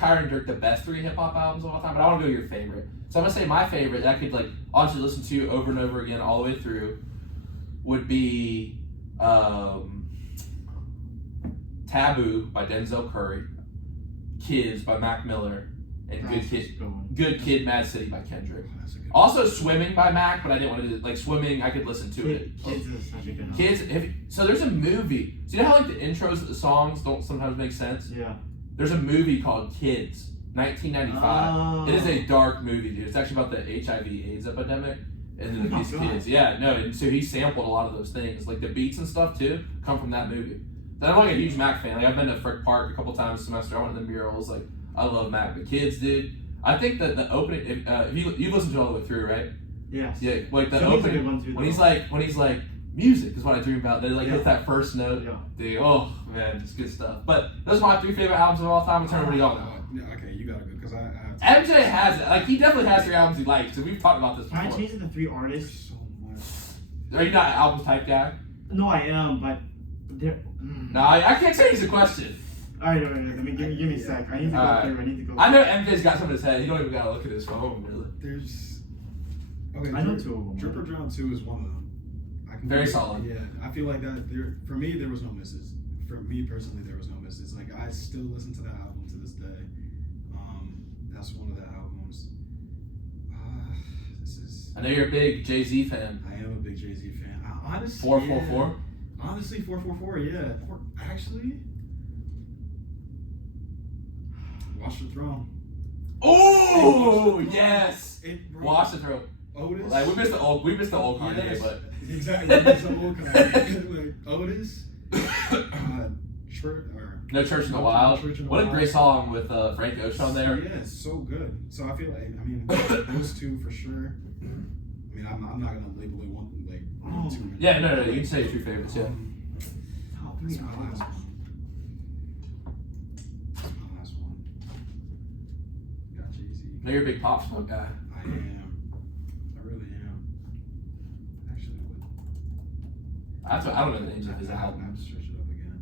Kyron and Dirk the best 3 hip hop albums of all time, but I want to go your favorite. So I'm gonna say my favorite that I could like honestly listen to over and over again all the way through would be Taboo by Denzel Curry, Kids by Mac Miller, and Good Kid, Mad City by Kendrick. That's a good Also Swimming by Mac, but I didn't want to like Swimming. I could listen to it. Kids is such a good album. Kids. So there's a movie. So you know how like the intros of the songs don't sometimes make sense? Yeah. There's a movie called Kids, 1995. Oh. It is a dark movie, dude. It's actually about the HIV/AIDS epidemic and then these God. kids. Yeah, no. And so he sampled a lot of those things, like the beats and stuff too, come from that movie. So I'm like a huge Mac fan. Like I've been to Frick Park a couple times this semester. I went to the murals. Like I love Mac. But Kids, dude. I think that the opening. If you listened to it all the way through, right? Yes. Yeah, like the Swimming's a good opening one too, when though. he's like music is what I dream about. They like Yeah. hit that first note. Yeah. Dude, oh man, just good stuff. But those are my 3 favorite albums of all time. In terms of what y'all know. Yeah, okay, you gotta go because I have to. MJ has it. Like he definitely has 3 albums he likes. So we've talked about this Can I before. change it to 3 There's artists? so much. Are you not an album type guy? No, I am, but they're. No, I can't say he's a question. Alright, let me give me a sec. I need to go through. I need to go. I know MJ's got something to say. He don't even gotta look at his phone, really. There's okay. I know two of them. Drip or Drown 2 is one of them. Very solid. Yeah, I feel like that. For me, there was no misses. For me personally, there was no misses. Like I still listen to that album to this day. That's one of the albums. This is. I know you're a big Jay-Z fan. I am a big Jay-Z fan. Honestly, 444. Honestly, 444. Yeah. Or actually, Watch the Throne. Oh yes. Watch the Throne. Otis. Like we missed the old Kanye, Yes, but exactly. It's the old Kanye. Like Otis. No Church in the Wild. What a great song with Frank Ocean on there. Yeah, it's so good. So I feel like those two for sure. I mean, I'm not gonna label it one like two. Yeah, no, you can say your two favorites. Yeah. Top That's three. my last one. That's my last one. Got Jay-Z. I know you're a big Pop Smoke guy. I am. I really am. Actually, I don't know the names of his I have albums. to search it up again.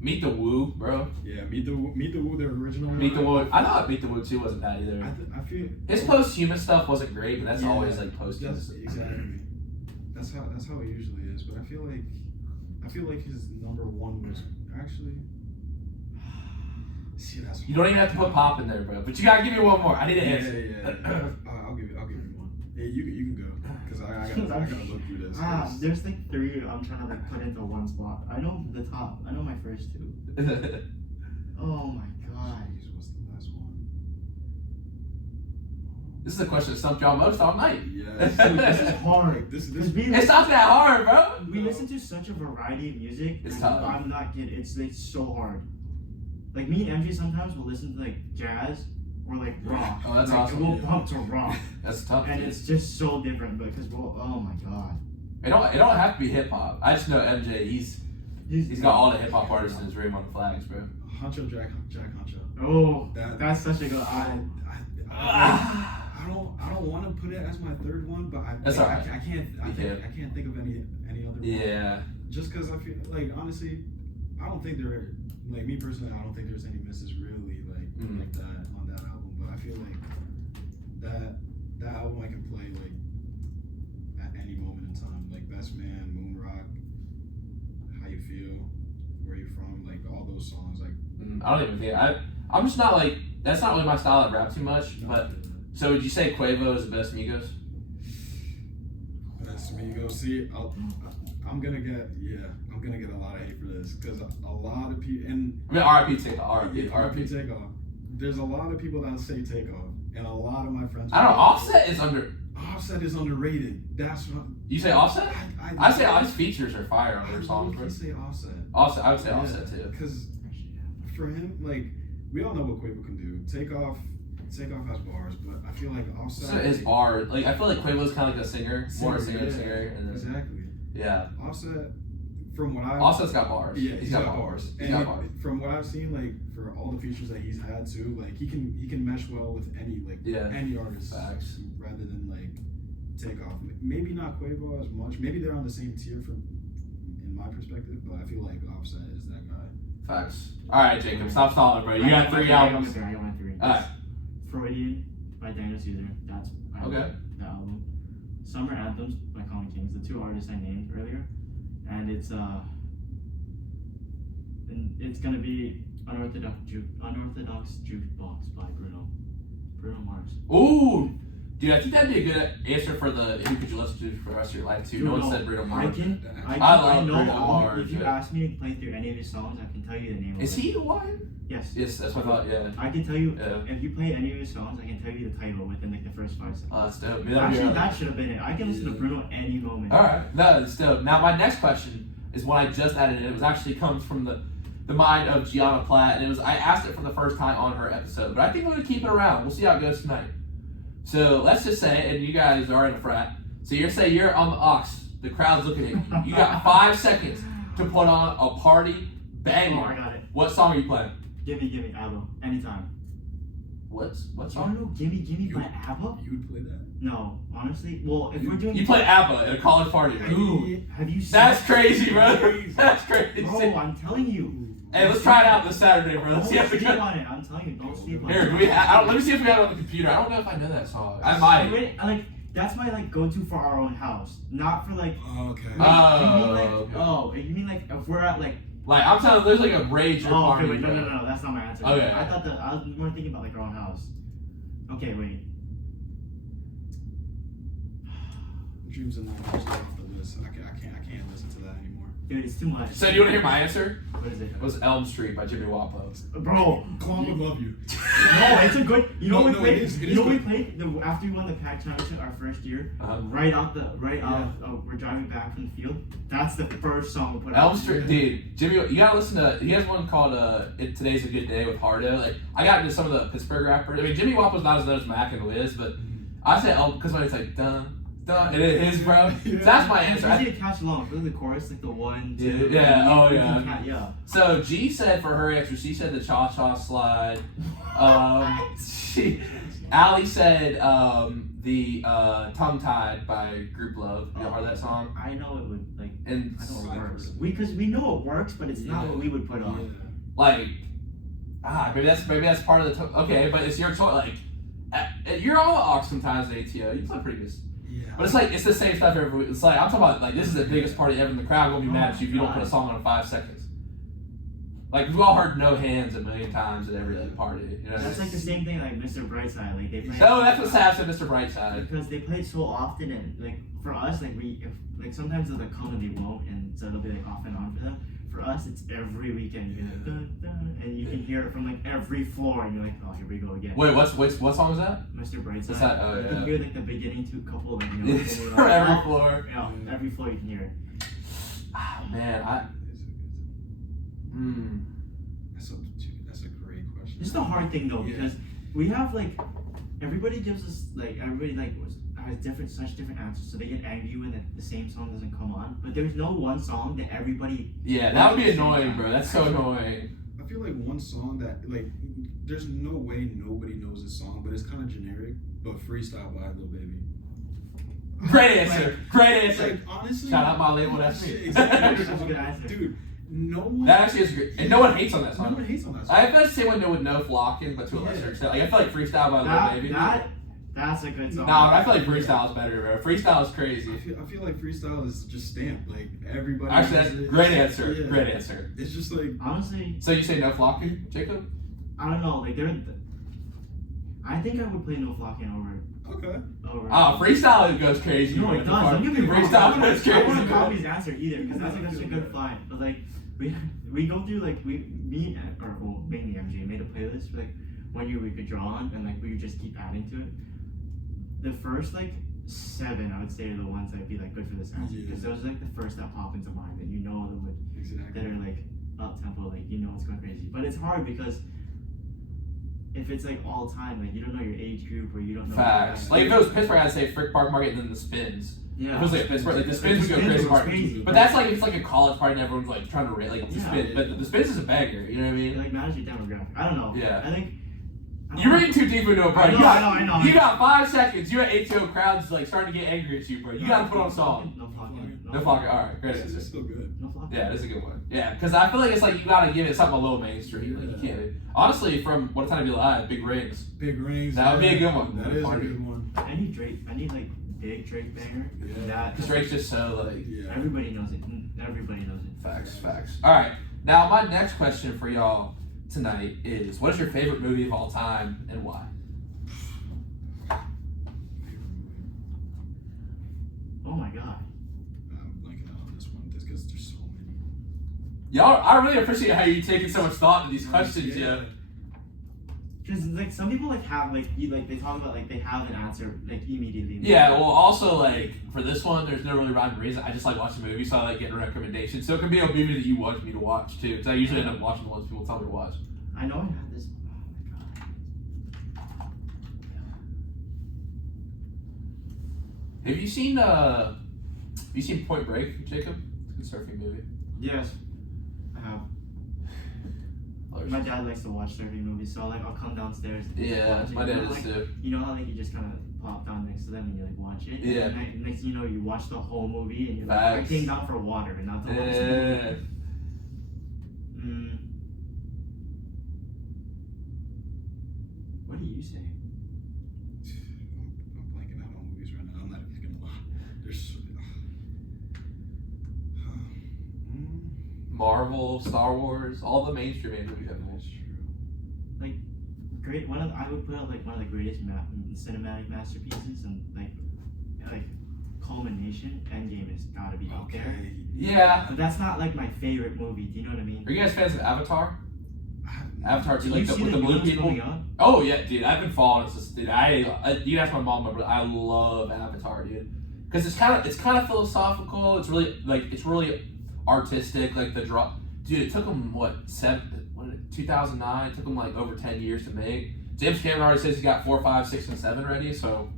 Meet the Woo, bro. Yeah, Meet the Woo, the original. Meet the Woo. I thought Meet the Woo 2 wasn't bad either. I feel His posthumous stuff wasn't great, but that's Yeah, always like posthumous. Exactly. That's how it usually is. But I feel like his number one was actually. See, that's You don't even have to put Pop in there, bro. But you gotta give me one more. I need an answer. Yeah. I'll give you one. Yeah, you can go because I gotta look through this. There's like three I'm trying to like put into one spot. I know the top. I know my first two. Oh my god. Jeez, what's the last one? This is a question that stumped y'all most all night. Yes. This is hard. This. It's not that hard, bro. We listen to such a variety of music. It's and tough. I'm not kidding. It's so hard. Like me and MJ sometimes will listen to like jazz or like rock. Oh, that's like, awesome. We'll pump to rock, That's tough. and Dude. it's just so different because oh my god. It don't have to be hip hop. I just know MJ. He's got all the hip hop artists in his room on the flags, bro. Huncho Jack Huncho. Oh, That- that's such a good album. I don't want to put it as my third one, but That's all right. I can't think of any other one. Yeah. Just because I feel like honestly, I don't think me personally, I don't think there's any misses really like that on that album. But I feel like that album I can play like at any moment in time. Like Best Man, Moon Rock, How You Feel, Where You From, like all those songs. Like I don't even think I'm just not like that's not really my style of rap too much. But so would you say Quavo is the best Migos? Best Migos. See, I'm gonna get a lot of hate for this because a lot of people and I mean R.I.P. Takeoff. There's a lot of people that say Takeoff, and a lot of my friends. I don't know. Offset is under. Offset is underrated. That's what You say Offset? I say all his features are fire on their songs, bro. I say Offset. Offset, I would say Offset too. Because for him, like we all know what Quavo can do. Takeoff has bars, but I feel like Offset. So his bar, like I feel like Quavo's kind of like a singer, more a singer, and then, exactly. Yeah. Offset, from what I Offset's got bars. Yeah, he's got bars. He's And got bars. from what I've seen, like for all the features that he's had too, like he can mesh well with any artist. Facts. Rather than like Takeoff. Maybe not Quavo as much. Maybe they're on the same tier in my perspective, but I feel like Offset is that guy. Facts. All right, Jacob, stop stalling, bro. You got 3 albums. I got my three. All right. Freudian by Daniel Caesar. That's Okay. The album. Summer Anthems by Common Kings. The two artists I named earlier, and it's gonna be Unorthodox Jukebox by Bruno Mars. Ooh, dude, I think that'd be a good answer for the who could you listen to for the rest of your life too. No one said Bruno Mars. I know Bruno all. Mars, If you yeah. ask me to play through any of his songs, I can tell you the name. Is of it. he Hawaiian? Yes. Yes, that's what I thought. Yeah. I can tell you Yeah. if you play any of his songs, I can tell you the title within like the first 5 seconds. Oh, that's dope. Actually, that should have been it. I can listen to Bruno any moment. All right, no, it's dope. Now my next question is one I just added in. It was actually comes from the mind of Gianna Platt, and I asked it for the first time on her episode, but I think we're gonna keep it around. We'll see how it goes tonight. So let's just say, and you guys are in a frat, so you're on the aux, the crowd's looking at you. You got 5 seconds to put on a party banger. Oh, I got it. What song are you playing? Gimme, ABBA, anytime. What's I song? don't know. Gimme by ABBA. You would play that? No, honestly. Well, if we're doing. You play ABBA at a college party. Ooh, have you seen? That's crazy, bro. That's crazy. That's crazy. Bro, I'm telling you. Hey, let's try it out this Saturday, bro. Let's Don't see if we sleep can. on it. I'm telling you, don't sleep on Here, it. do we let me see if we have it on the computer. I don't know if I know that song. I might. Wait, like that's my like go-to for our own house, not for like. Okay. You mean like, okay. oh, you mean like if we're at like. Like, I'm telling you, there's like a rage Oh, party. okay, wait, bro. no, that's not my answer. Okay. I thought that I was more thinking about like our own house. Okay, wait. Dreams and Nightmares off the list. I can't listen to that anymore. Dude, it's too much. So, do you want to hear my answer? What is it? It was Elm Street by Jimmy Wapo. Bro, Clone would love you. no, it's a good. You know No, we no, played. it is You know we good. played after we won the pack championship our first year. Uh-huh. Right off, we're driving back from the field. That's the first song we put. Elm on. Street, dude. Jimmy, you gotta listen to. He has one called "Today's a Good Day" with Hardo. Like, I got into some of the Pittsburgh rappers. I mean, Jimmy Wapo's not as known as Mac and Wiz, but I say Elm because when it's like dun dun, and it is, bro. Yeah. So that's my It's answer. easy to catch along. Really, the chorus, like the 1, 2. Yeah, oh, you yeah. can yeah. So G said for her answer, she said the Cha Cha Slide. Allie said the Tongue Tied by Group Love. You heard that song? I know it would like. And I know it I've works. heard it. Because we know it works, but it's not Yeah. what we would put on. like, maybe that's part of the okay, but it's your choice. Like, you're all ox sometimes at ATO. You play pretty good. Yeah. But it's like it's the same stuff every week. It's like I'm talking about like this is the biggest party ever. And the crowd won't be mad at you if you don't put a song on in 5 seconds. Like we've all heard "No Hands" a million times at every like party. You know? That's like the same thing like Mr. Brightside. Like they play. Oh, that's what Sav said, Mr. Brightside. Because they play it so often, and like for us, like sometimes they'll come and they won't, and so it'll be like off and on for them. For us, it's every weekend. You're like, dun, dun, and you can hear it from like every floor, and you're like, oh, here we go again. Wait, what song is that? Mr. Brightside. What's that? Oh, you yeah. can hear like the beginning to a couple, like you know, For every floor. You know, every floor you can hear it. Ah, man, That's a great question. It's the hard thing though, Yeah. because we have like everybody gives us like has such different answers, so they get angry when the same song doesn't come on. But there's no one song that everybody. Yeah, that would be annoying, bro. That's so annoying. I feel like one song that like there's no way nobody knows this song, but it's kind of generic. But "Freestyle" by Lil Baby. Great answer. Great answer. Like honestly, Shout out my label. That's me. Exactly. That's a good answer. Dude, no one. That actually is great. And no one hates on that no song. one hates on that song. I feel like the same one with no flocking, but to a lesser Yeah. extent. Like I feel like "Freestyle" by Lil Baby. That's a good song. No, I feel like "Freestyle" is better, bro. "Freestyle" is crazy. I feel like "Freestyle" is just stamped. Like everybody. Actually, that's knows it. great answer. Yeah. Great answer. It's just like Honestly, So you say no flocking, Jacob? I don't know. Like I think I would play No Flocking okay. over. Oh, "Freestyle" goes crazy. No, it does. Don't get me wrong. "Freestyle" goes I want crazy. to copy his answer either because that's like such a good find. But like we go through like me and or well mainly MJ made a playlist for like one year we could draw on and like we would just keep adding to it. The first like 7 I would say are the ones that'd be like good for this answer because those are like the first that pop into mind that you know that would Exactly. that are like up tempo like you know it's going crazy. But it's hard because if it's like all time like you don't know your age group or you don't know. Facts. Like if it was Pittsburgh, I'd say Frick Park Market and then the Spins. Yeah. If it was like Pittsburgh, like the Spins would go Spins crazy was party. crazy. But that's like if it's like a college party and everyone's like trying to rate like the Yeah. Spins. But the Spins is a banger. You know what I They mean? like manage your demographic. I don't know. Yeah. I think. You're reading too deep into it, bro. I know, I know. You got 5 seconds. You're at ATO crowds like starting to get angry at you, bro. You gotta put on a song. No flocking. No flocking. All right, great It's answer. still good. No flocking. Yeah, that's a good one. Yeah, because I feel like it's like you gotta give it something a little mainstream. Like you can't. Honestly, from What a Time to Be Alive, Big Rings. Big Rings. That would be a good one. That is a Party. good one. I need Drake. I need like big Drake banger. Yeah. That Because Drake's just so like. Yeah. everybody knows it. Everybody knows it. Facts. All right. Now, my next question for y'all tonight is: what is your favorite movie of all time and why? Oh my god. I'm blanking out on this one just because there's so many. Y'all, I really appreciate how you taking so much thought into these questions. Yeah. Because like some people like have like they talk about like they have an answer like immediately. Yeah. Well, also like for this one, there's no really rhyme or reason. I just like watching movies, so I like getting recommendations. So it can be a movie that you want me to watch too, because I usually end up watching the ones people tell me to watch. I know I had this. Oh my god. Have you seen Point Break, Jacob? It's a good surfing movie. Yes. I have. My dad likes to watch surfing movies, so like I'll come downstairs. And Yeah, watch it. my dad You know, does too. You know how like you just kind of plop down next to them and you like watch it. Yeah. And next thing you know, you watch the whole movie and you're like, I Facts. came down for water and not to watch the Yeah. movie. What are you saying? I'm blanking out on movies right now. I'm not even gonna lie. There's so Marvel, Star Wars, all the mainstream movies have That's those. true. Great. I would put out like one of the greatest cinematic masterpieces and like culmination. Endgame has got to be up there. Yeah. But that's not like my favorite movie. Do you know what I mean? Are you guys fans of Avatar? Avatar 2, Did like you see with the new blue ones people? coming up? Oh yeah, dude, I've been following this. Dude, you ask my mom, but I love Avatar, dude, because it's kind of philosophical. It's really artistic. Like the drop, dude. It took them 2009. It took them like over 10 years to make. James Cameron already says he got 4, 5, 6, and 7 ready. So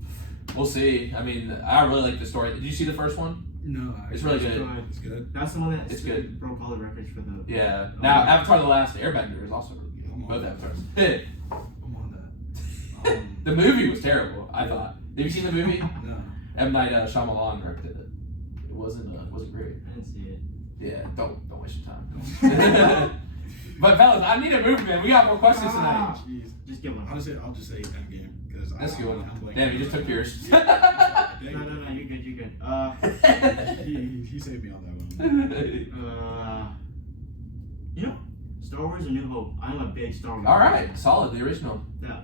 we'll see. I mean, I really like the story. Did you see the first one? No, It's really good. It's good. That's the one that It's good. broke all the records for the. Yeah. Now Avatar: The Last Airbender is also really good. I'm on Both that. Avatars. I'm on that. The movie was terrible. I thought. Have you seen the movie? No. M. Night Shyamalan directed it. It wasn't great. I didn't see it. Yeah, don't waste your time. But fellas, I need a movie, man. We got more questions tonight. Jeez. Just get one. Honestly, I'll just say Endgame because That's a good one. I'm blanking. Damn, you just took yours. Yeah. No, you're good. You're good. He saved me on that one. You know, Star Wars: A New Hope. I'm a big Star Wars. All right, solid. The original.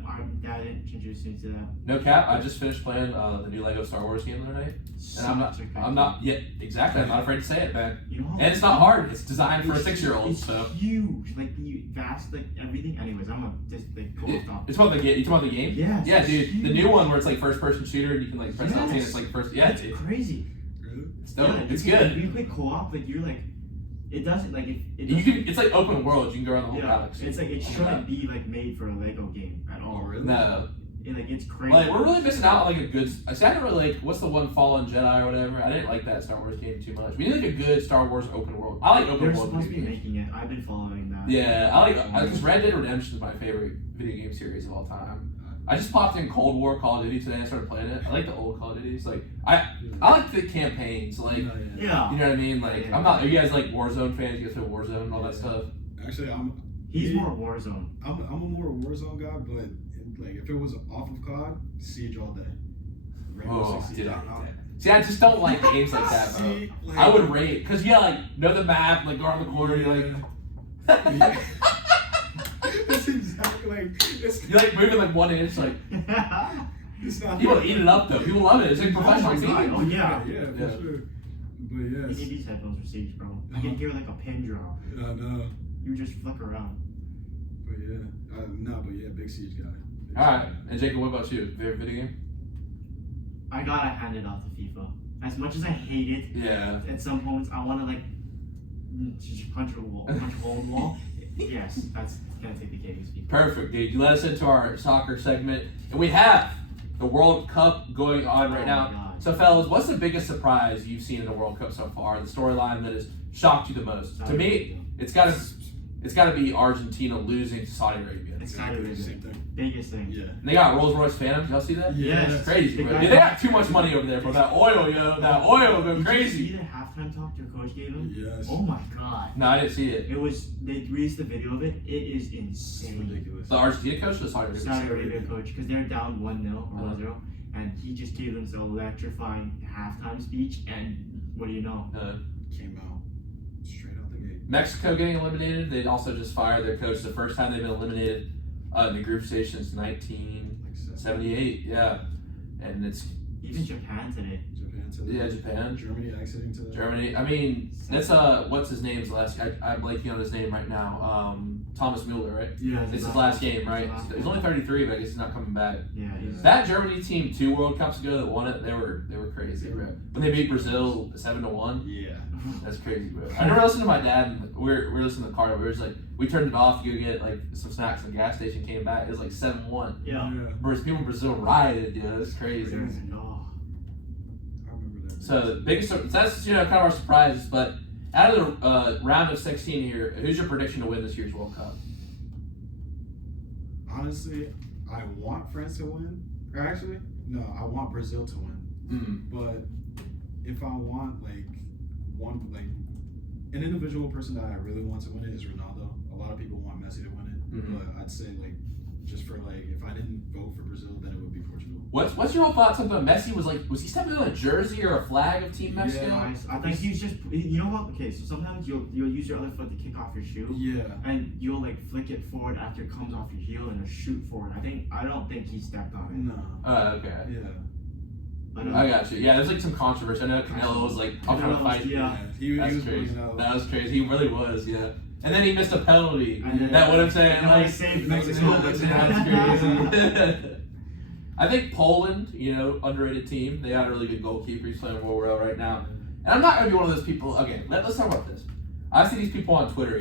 Our dad introduced me to that. No cap. I just finished playing the new Lego Star Wars game the other night, and I'm not yet exactly. I'm not afraid to say it, man. You know, And it's not hard. It's designed for a 6-year-old. It's So huge, like the vast, like everything. Anyways, I'm gonna just like go off topic. it's about the game. You talking about the game? Yes, Yeah, it's dude. huge. The new one where it's like first-person shooter, and you can like press L2, and Yes. it's like first. Yeah, It's dude. crazy. Really? It's dope. Yeah, It's you can- good. If you play co-op, like you're like, it doesn't like it. You can. It's like open world. You can go around the whole Yeah, galaxy. it's like it Yeah. shouldn't be like made for a Lego game at Oh, all. really? No. Like it's crazy. Like we're really missing out on like a good. I didn't really like what's the one Fallen Jedi or whatever. I didn't like that Star Wars game too much. We need like a good Star Wars open world. I like open They're world supposed to video be games. making it. I've been following that. Yeah, I like because Red Dead Redemption is my favorite video game series of all time. I just popped in Cold War Call of Duty today and started playing it. I like the old Call of Duties. Like I like the campaigns. Like you Yeah. know what I mean. Like I'm not. Are you guys like Warzone fans? You guys play Warzone and all that stuff? Actually, He's more Warzone. I'm a more Warzone guy, but like if it was off of COD, Siege all day. Rainbow Oh, Six dude. Siege. See, I just don't like games like that, bro. See, like- I would rate because know the map, like go around the corner, you're like. Yeah. It's exactly like it's, You're like moving like 1 inch, like it's not. people eat it up though. People love it. It's like professional my God. team. Oh, yeah. Yeah, for Yeah. sure. But You yes, need these headphones for Siege, bro. I can hear like a pin drop. no, You just flick around. but yeah, big Siege guy. Big All right, Siege guy. and Jacob, what about you? Favorite video game? I gotta hand it off to FIFA. As much as I hate it, Yeah. at some points I want to like just punch a hole in the wall. Yes, that's gonna take the cake. Is FIFA. Perfect, dude. You let us into our soccer segment, and we have the World Cup going on right Oh now. my God. So, fellas, what's the biggest surprise you've seen in the World Cup so far? The storyline that has shocked you the most? To me, it's gotta be Argentina losing to Saudi Arabia. It's Saudi Arabia. Same thing. Biggest thing. Yeah. And they got Rolls Royce Phantoms. Y'all see that? Yes. It's crazy, The bro. guy- Dude, they got too much money over there, bro. That oil, that oil go Did you crazy. see the halftime talk your coach gave him? Yes. Oh my God. No, I didn't see it. It was, they released the video of it. It is It's insane. ridiculous. The Argentina coach or the Saudi Arabia? Saudi Arabia coach, because they're down 1-0 or Uh-huh. 1-0, and he just gave them this electrifying halftime speech, and what do you know? Came out straight out the gate. Mexico getting eliminated. They also just fired their coach. The first time they've been eliminated in the group stage since 1978. Yeah, and it's Even Japan today. Japan to the Japan, Germany exiting to the Germany. I mean, that's what's his name's last? I'm blanking on his name right now. Thomas Mueller, right? Yeah, It's his last game, right? He's only 33, but I guess he's not coming back. Yeah, he's That Germany team 2 World Cups ago that won it, they were crazy, bro. When they beat Brazil 7-1. Yeah. That's crazy, bro. I remember listening to my dad, and we were listening to the car. We were just like, we turned it off to go get like some snacks at the gas station. Came back, it was like 7-1. Yeah. People in Brazil rioted, dude. It's crazy. Oh. I remember that. So the biggest, that's kind of our surprises. But out of the round of 16 here, who's your prediction to win this year's World Cup? honestly, I want France to win. Or actually, no, I want Brazil to win. But if I want an individual person that I really want to win it is Ronaldo. A lot of people want Messi to win it, but I'd say just for if I didn't vote for Brazil, then it would be Portugal. What's your whole thoughts on Messi? Was he stepping on a jersey or a flag of Team Mexico? Yeah, I think he's just, you know what? Okay, so sometimes you'll use your other foot to kick off your shoe. Yeah. And you'll flick it forward after it comes off your heel and shoot forward. I don't think he stepped on it. No. Okay. Yeah. I got you. Yeah, there's some controversy. I know Canelo was I'm trying to fight. Yeah. He That's was crazy. out. That was crazy. He really was. Yeah. And then he missed a penalty. That what I'm saying. Saved Mexico. That's crazy. I think Poland, underrated team. They got a really good goalkeeper. He's playing real well right now. And I'm not gonna be one of those people. Okay, let's talk about this. I see these people on Twitter.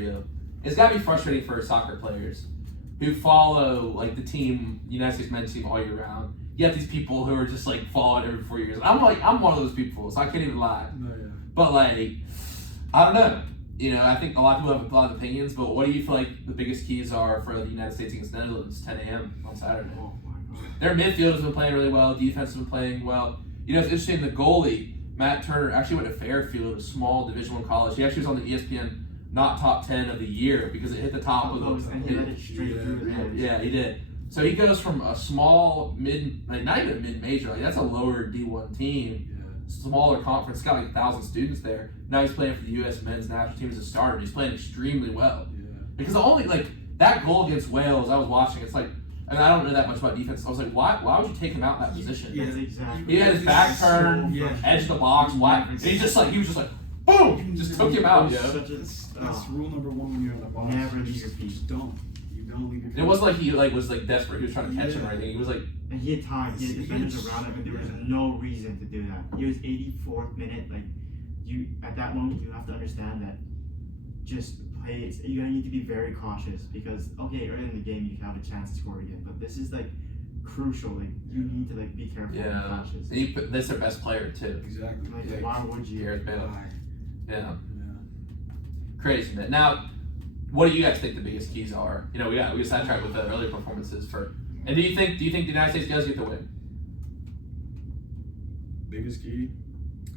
It's gotta be frustrating for soccer players who follow the team, United States men's team, all year round. You have these people who are just following every 4 years. I'm one of those people, so I can't even lie. No, yeah. But I don't know. I think a lot of people have a lot of opinions. But what do you feel like the biggest keys are for the United States against Netherlands, 10 a.m. on Saturday? Oh my God. Their midfield has been playing really well. Defense has been playing well. It's interesting. The goalie Matt Turner actually went to Fairfield, a small Division I college. He actually was on the ESPN not top 10 of the year because it hit the top of the. And he let it straight through his hands. Yeah, he did. So he goes from a small not even a mid-major, that's a lower D1 team, smaller conference, it's got 1,000 students there. Now he's playing for the U.S. men's national team as a starter. He's playing extremely well. Yeah. Because the only that goal against Wales, I was watching. It's and I don't know that much about defense. I was why would you take him out in that position? Yes, exactly. He had his back turned, edge of the box, and he was just boom, just took him out. That's rule number 1 when you're on the box. Never leave your feet. Just don't. You don't leave your feet. It wasn't he was desperate. He was trying to catch him or anything. He was And he had time. He had defenders around him, and there was no reason to do that. It was 84th minute. At that moment, you have to understand that just play. You're gonna need to be very cautious because early in the game you can have a chance to score again, but this is crucial. You need to be careful and cautious. That's their best player too. Exactly. Why would you? Gareth Bale. Yeah. Crazy, man. Now, what do you guys think the biggest keys are? We sidetracked with the earlier performances and do you think the United States does get the win? Biggest key,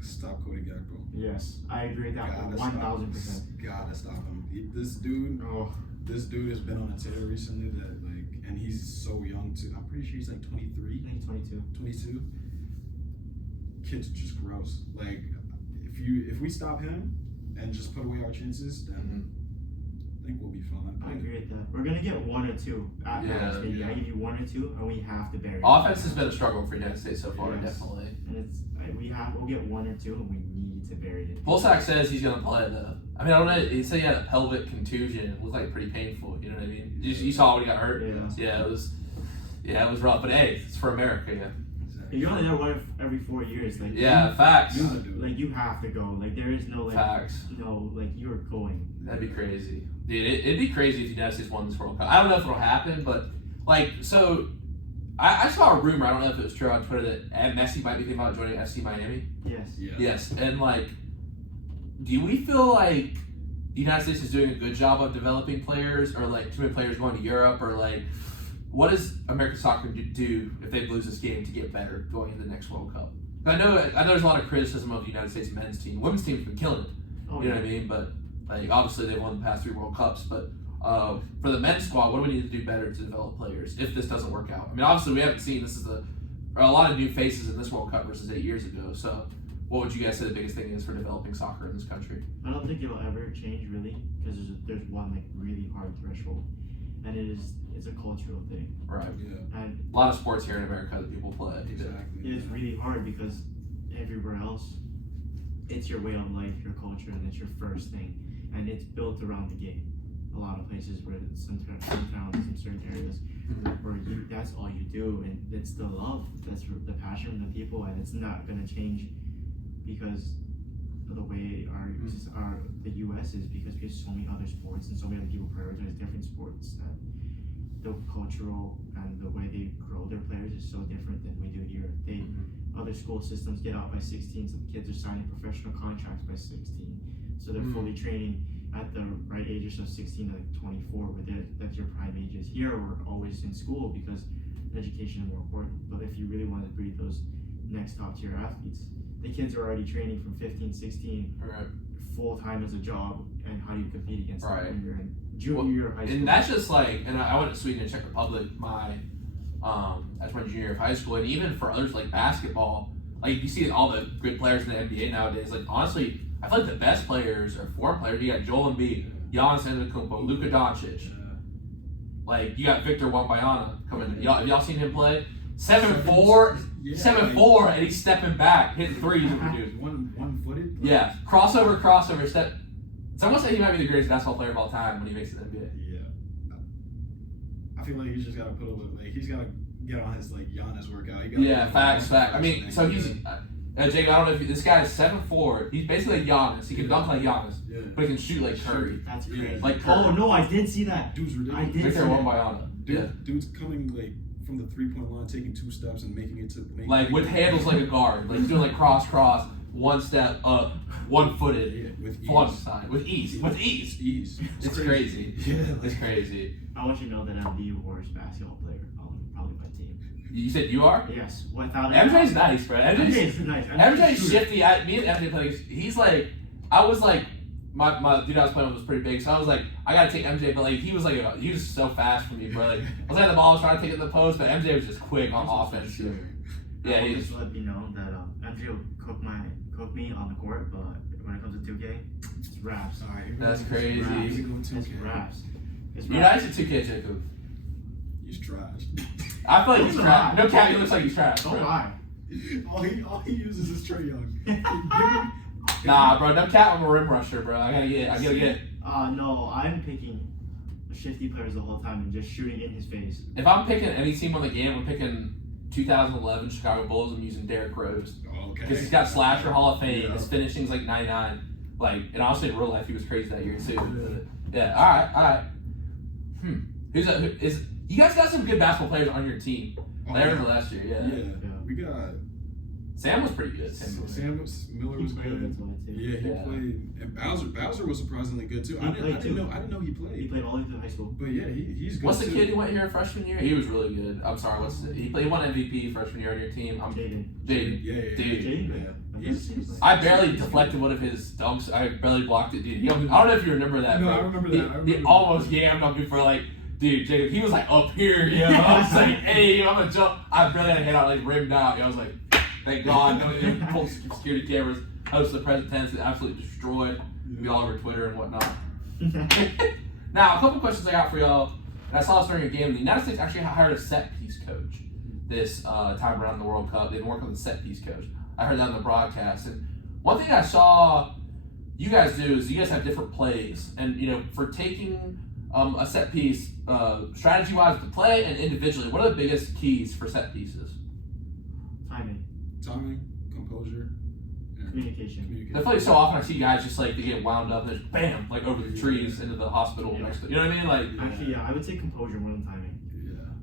stop Cody Gakpo. Yes, I agree with that 1,000%. Gotta stop him. This dude has been on a tear recently and he's so young too. I'm pretty sure he's 23. I think he's 22. 22. Kid's just gross. If we stop him and just put away our chances, then I think we'll be fine. I agree with that. We're gonna get 1 or 2 at max. Maybe I give you 1 or 2, and we have to bury it. Offense has been a struggle for the United States so far, definitely. And we'll get 1 or 2, and we need to bury it. Polsak says he's gonna play though. I don't know. He said he had a pelvic contusion. It looked pretty painful. You know what I mean? You saw when he got hurt. Yeah, it was rough. But hey, it's for America. Yeah. Exactly. You're only there one every 4 years. Facts. You have to go. There is no facts. You're going. That'd be crazy. Dude, it'd be crazy if the United States won this World Cup. I don't know if it'll happen, but so I saw a rumor. I don't know if it was true on Twitter that Messi might be thinking about joining FC Miami. Yes. Yeah. Yes, and do we feel like the United States is doing a good job of developing players, or too many players going to Europe, or what does American soccer do if they lose this game to get better going into the next World Cup? I know there's a lot of criticism of the United States men's team. Women's team's been killing it. You know what I mean? But obviously they've won the past 3 World Cups. But for the men's squad, what do we need to do better to develop players if this doesn't work out? Obviously we haven't seen this is a lot of new faces in this World Cup versus 8 years ago. So what would you guys say the biggest thing is for developing soccer in this country? I don't think it'll ever change really because there's one really hard threshold, and it's a cultural thing. Right. Yeah. And a lot of sports here in America that people play. Exactly. It's really hard because everywhere else, it's your way of life, your culture, and it's your first thing, and it's built around the game. A lot of places where some towns, in certain areas, where that's all you do, and it's the love, that's the passion from the people, and it's not gonna change because of the way the U.S. is, because we have so many other sports and so many other people prioritize different sports. That the cultural and the way they grow their players is so different than we do here. Other school systems get out by 16, so the kids are signing professional contracts by 16, so they're fully training at the right ages, so 16 to like 24, where that's your prime ages. Here we're always in school because education is more important. But if you really want to breed those next top tier athletes, the kids are already training from 15, 16, Right. full time as a job. And how do you compete against Right. them when you're in junior year of high school? And that's just like, and I went to Sweden and Czech Republic that's my junior year of high school, and even for others like basketball, like you see all the good players in the NBA nowadays. Like honestly, I feel like the best players are foreign players. You got Joel Embiid, Giannis Antetokounmpo, Luka Doncic. Like you got Victor Wembanyama coming. Have y'all seen him play? 7'4", 7'4", and he's stepping back, hitting threes with the dude. One-footed. Yeah, crossover, step. Someone said he might be the greatest basketball player of all time when he makes it to the NBA. Yeah. I feel like he's just got to put a little, like, he's got to get on his, like, Giannis workout. Facts. I mean, so he's, Jake, I don't know if this guy is 7'4". He's basically a Giannis. He can dunk like Giannis, but he can shoot like Curry. That's crazy. Like Curry. Oh, no, I did see that. Dude's ridiculous. I did see Victor that. Wembanyama. Dude's coming, like, from the three-point line, taking 2 steps and making it to... Like, with handles like a guard. Like, doing like cross, one step up, one-footed, flung side. With ease. It's crazy. Yeah. It's crazy. I want you to know that I'm the worst basketball player on probably my team. You said you are? Yes. Without it. MJ's nice, bro. MJ's nice. MJ's shifty. Me and MJ played. He's like, I was like, my dude I was playing with was pretty big, so I was like, I gotta take MJ, but like he was so fast for me, bro. Like I was at the ball, I was trying to take it in the post, but MJ was just quick on offense. Sure. Yeah, I he just let me know that MJ will cook me on the court, but when it comes to 2K, it's raps. All right, That's crazy. It's raps. You're nice at 2K, Jacob. He's trash. I feel like he's trash. No cap, he looks like he's trash. Don't Bro. lie. All he uses is Trae Young. Nah, bro, no cap. I'm a rim rusher, bro. I gotta get. No, I'm picking shifty players the whole time and just shooting in his face. If I'm picking any team on the game, I'm picking 2011 Chicago Bulls. I'm using Derrick Rose. Okay. Because he's got slasher Hall of Fame. His finishing's like 99. Like, and honestly, in real life, he was crazy that year too. Yeah. All right. You guys got some good basketball players on your team. I remember last year. Yeah. We got. Sam was pretty good. Miller was good. Yeah, he played. And Bowser was surprisingly good too. I didn't know he played. He played all the way through high school. But yeah, he's good. What's the too. kid who went here freshman year? He was really good. I'm sorry. He won MVP freshman year on your team. Jaden. Dude. Jaden. I barely deflected one of his dunks. I barely blocked it, dude. I don't know if you remember that. No, bro. I remember that. He almost yammed on me for like, dude, Jacob. He was like up here. I was like, hey, I'm gonna jump. I barely had a hit out, like rimmed out. I was like, thank God. No, pulled security cameras. Host the present tense that absolutely destroyed me all over Twitter and whatnot. Now, a couple questions I got for y'all. And I saw this during a game. The United States actually hired a set piece coach this time around the World Cup. They didn't work on the set piece coach. I heard that on the broadcast. And one thing I saw you guys do is you guys have different plays. And, for taking a set piece, strategy-wise to play and individually, what are the biggest keys for set pieces? Timing, composure, and communication. I feel like so often I see guys just like they get wound up and just bam, like over the trees into the hospital next to, you know what I mean? Like Actually, yeah, I would say composure more than timing.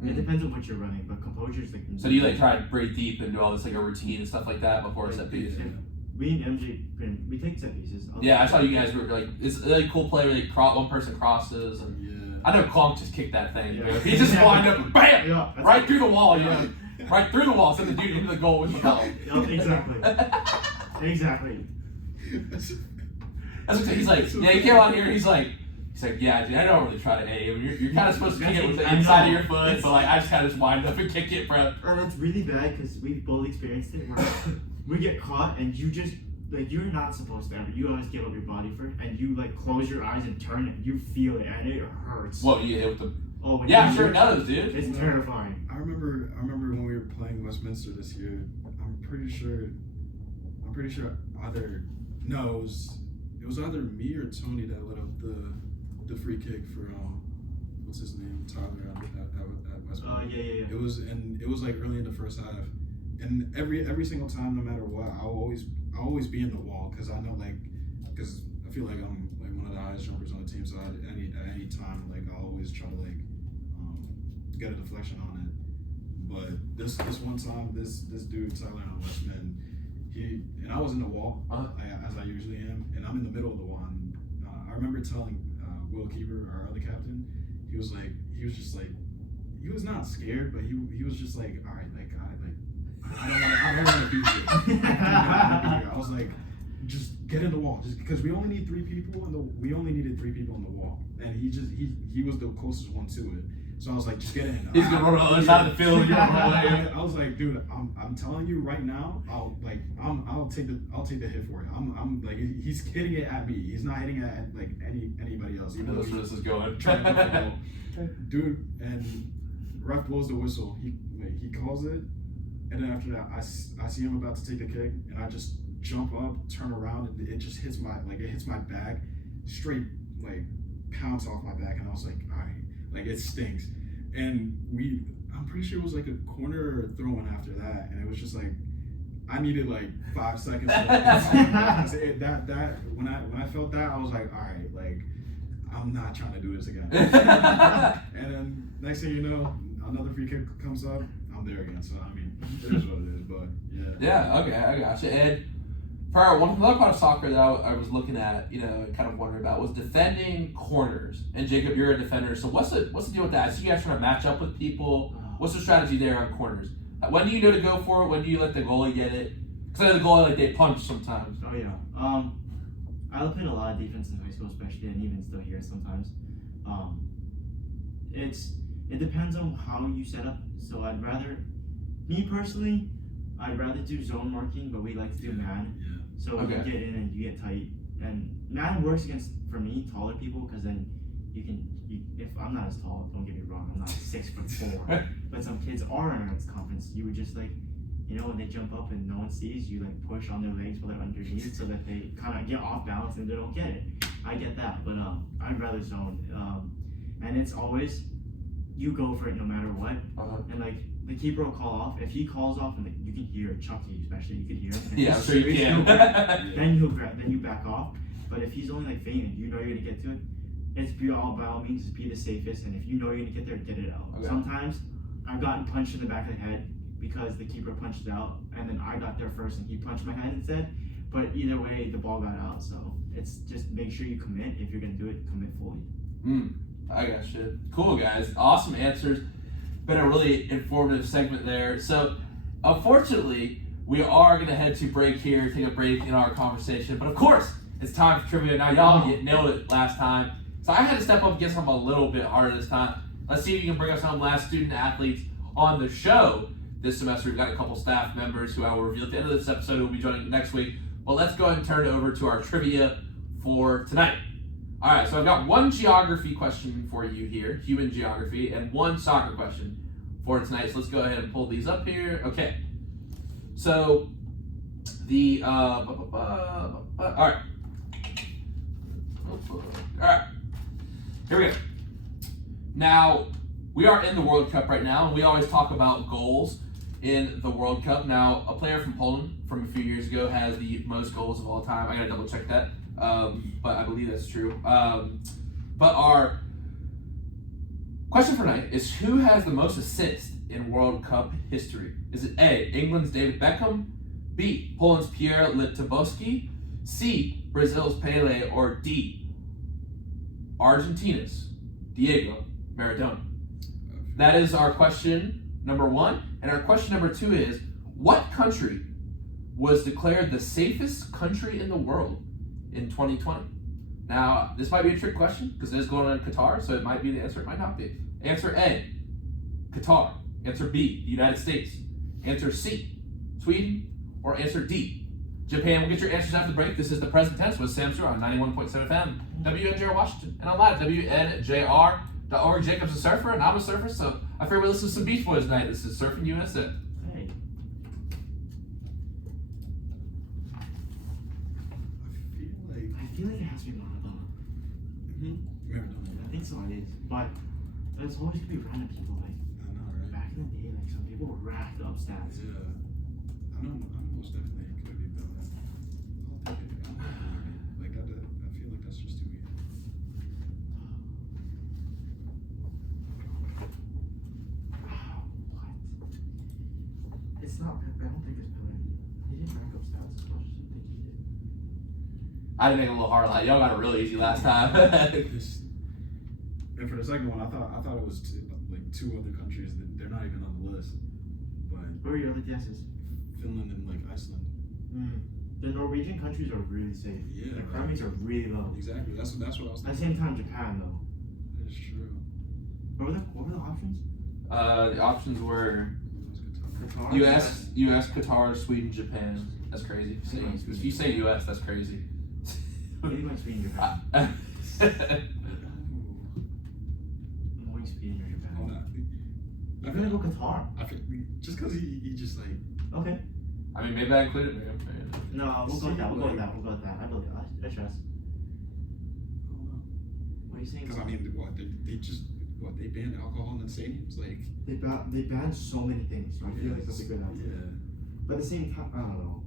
Yeah. It depends on what you're running, but composure is like. So do you like try to breathe deep and do all this like a routine and stuff like that before a set piece? We and MJ, we take set pieces. Yeah, I saw you guys were like, it's a really cool play where like one person crosses and I know Klunk just kicked that thing. Yeah. He just wind up and bam, Yeah, right through the wall. Right through the wall, send the dude into the goal with the ball. Exactly. That's what he's like. Yeah, he came on here. He's like, yeah, dude, I don't really try to aim. You're kind of supposed to kick it with the inside of your foot, but like I just kind of just wind up and kick it, bro. And that's really bad because we've both experienced it. Where we get caught and you just you're not supposed to ever. You always give up your body for it, and you like close your eyes and turn it. You feel it, and it hurts. What you hit with the? Oh, yeah, I'm sure it does, dude. It's terrifying. I remember when we were playing Westminster this year. I'm pretty sure it was either me or Tony that let up the free kick for what's his name, Tyler at Westminster. Yeah. It was like early in the first half, and every single time, no matter what, I'll always be in the wall because I know because I feel like I'm like one of the highest jumpers on the team, so at any time I'll always try to get a deflection on it. But this one time, this dude Tyler on Westman, I was in the wall as I usually am, and I'm in the middle of the wall. And, I remember telling Will Keeper, our other captain, he was not scared, but he was just like, all right, like I don't want to be here. I was like, just get in the wall, just because we only need 3 people, and we only needed 3 people in the wall, and he was the closest one to it. So I was like, just get in. He's gonna run on the other side of the field. I was like, dude, I'm telling you right now, I'll take the hit for it. I'm like, he's hitting it at me. He's not hitting it at like anybody else. Even though this is going. Dude, and ref blows the whistle. He calls it, and then after that, I see him about to take the kick, and I just jump up, turn around, and it just hits my back, straight like pounce off my back, and I was like, all right, like it stinks. And I'm pretty sure it was like a corner throw-in after that, and it was just like I needed like 5 seconds. That when I felt that, I was like, all right, like I'm not trying to do this again. And then next thing you know, another free kick comes up, I'm there again. So I mean, it is what it is. But yeah. Yeah. Okay, I gotcha. And for another part of soccer that I was looking at, and kind of wondering about was defending corners. And Jacob, you're a defender, so what's the deal with that? I see you guys trying to match up with people. What's the strategy there on corners? When do you know to go for it? When do you let the goalie get it? Because I know the goalie they punch sometimes. Oh yeah. I played a lot of defense in high school, especially, and even still here sometimes. It depends on how you set up. So me personally, I'd rather do zone marking, but we like to do man. Yeah. So Okay. you get in and you get tight, and man works against, for me, taller people, because then if I'm not as tall, don't get me wrong, I'm not 6'4", but some kids are in this conference. You would just like, when they jump up and no one sees, you like push on their legs while they're underneath so that they kind of get off balance and they don't get it. I get that, but I'd rather zone. And it's always you go for it no matter what. And like the keeper will call off. If he calls off and you can hear Chucky, especially, you can hear him. Yeah, I'm sure you can. Then you back off. But if he's only like fainting, you're gonna get to it. It's by all means be the safest, and if you know you're gonna get there, get it out. Okay. Sometimes I've gotten punched in the back of the head because the keeper punched it out, and then I got there first and he punched my head instead. But either way, the ball got out. So it's just make sure you commit. If you're gonna do it, commit fully. I got shit. Cool, guys. Awesome answers. Been a really informative segment there. So, unfortunately, we are going to head to break here, take a break in our conversation. But, of course, it's time for trivia. Now, y'all nailed it last time. So, I had to step up and get something a little bit harder this time. Let's see if you can bring us some last student athletes on the show this semester. We've got a couple staff members who I will reveal at the end of this episode who will be joining next week. But let's go ahead and turn it over to our trivia for tonight. All right, so I've got one geography question for you here, human geography, and one soccer question for tonight. So let's go ahead and pull these up here. Okay. So the all right. All right. Here we go. Now, we are in the World Cup right now, and we always talk about goals in the World Cup. Now, a player from Poland from a few years ago has the most goals of all time. I gotta double check that. But I believe that's true. But our question for tonight is, who has the most assists in World Cup history? Is it A, England's David Beckham, B, Poland's Pierre Littboski, C, Brazil's Pele, or D, Argentina's Diego Maradona? That is our question number 1. And our question number 2 is, what country was declared the safest country in the world in 2020? Now, this might be a trick question because it is going on in Qatar, so it might be the answer, it might not be. Answer A, Qatar. Answer B, the United States. Answer C, Sweden. Or answer D, Japan. We'll get your answers after the break. This is the present tense with Sam Stewart on 91.7 FM, WNJR Washington, and online at WNJR.org. Jacob's a surfer, and I'm a surfer, so I figured we listen to some Beach Boys tonight. This is Surfing USA. Hey. I feel like it has to be Maradona. Maradona. I think so it is. But it's always gonna be random people. Like I know, right? back in the day, like some people were racked up stats. Yeah. I know most definitely it could be Bill. I'll take it. Like I feel like that's just too easy. What? It's not. I don't think it's Pele. He didn't rack up stats as much as I think he did. I had to make it a little hard. Like y'all got it really easy last time. And for the second one, I thought it was two other countries that they're not even on the list. But What were your other guesses? Finland and Iceland. The Norwegian countries are really safe. Yeah, Their crime rates are really low. Exactly. That's what I was At the thinking. same time, Japan though. That is true. What were the options? The options were Qatar. U.S., Qatar, Sweden, Japan. That's crazy. If you say U.S., that's crazy. What do you like Sweden, Japan? I'm going Sweden or Japan. I'm gonna go Qatar. Just because he just like. Okay. I mean, maybe I included it. No, we'll go with that. We'll go with that. We'll go with that. I believe that. I trust. What are you saying? Because I mean, they banned alcohol in the stadiums, like. They banned so many things, so I feel like that's a good answer. Yeah. But at the same time, I don't know.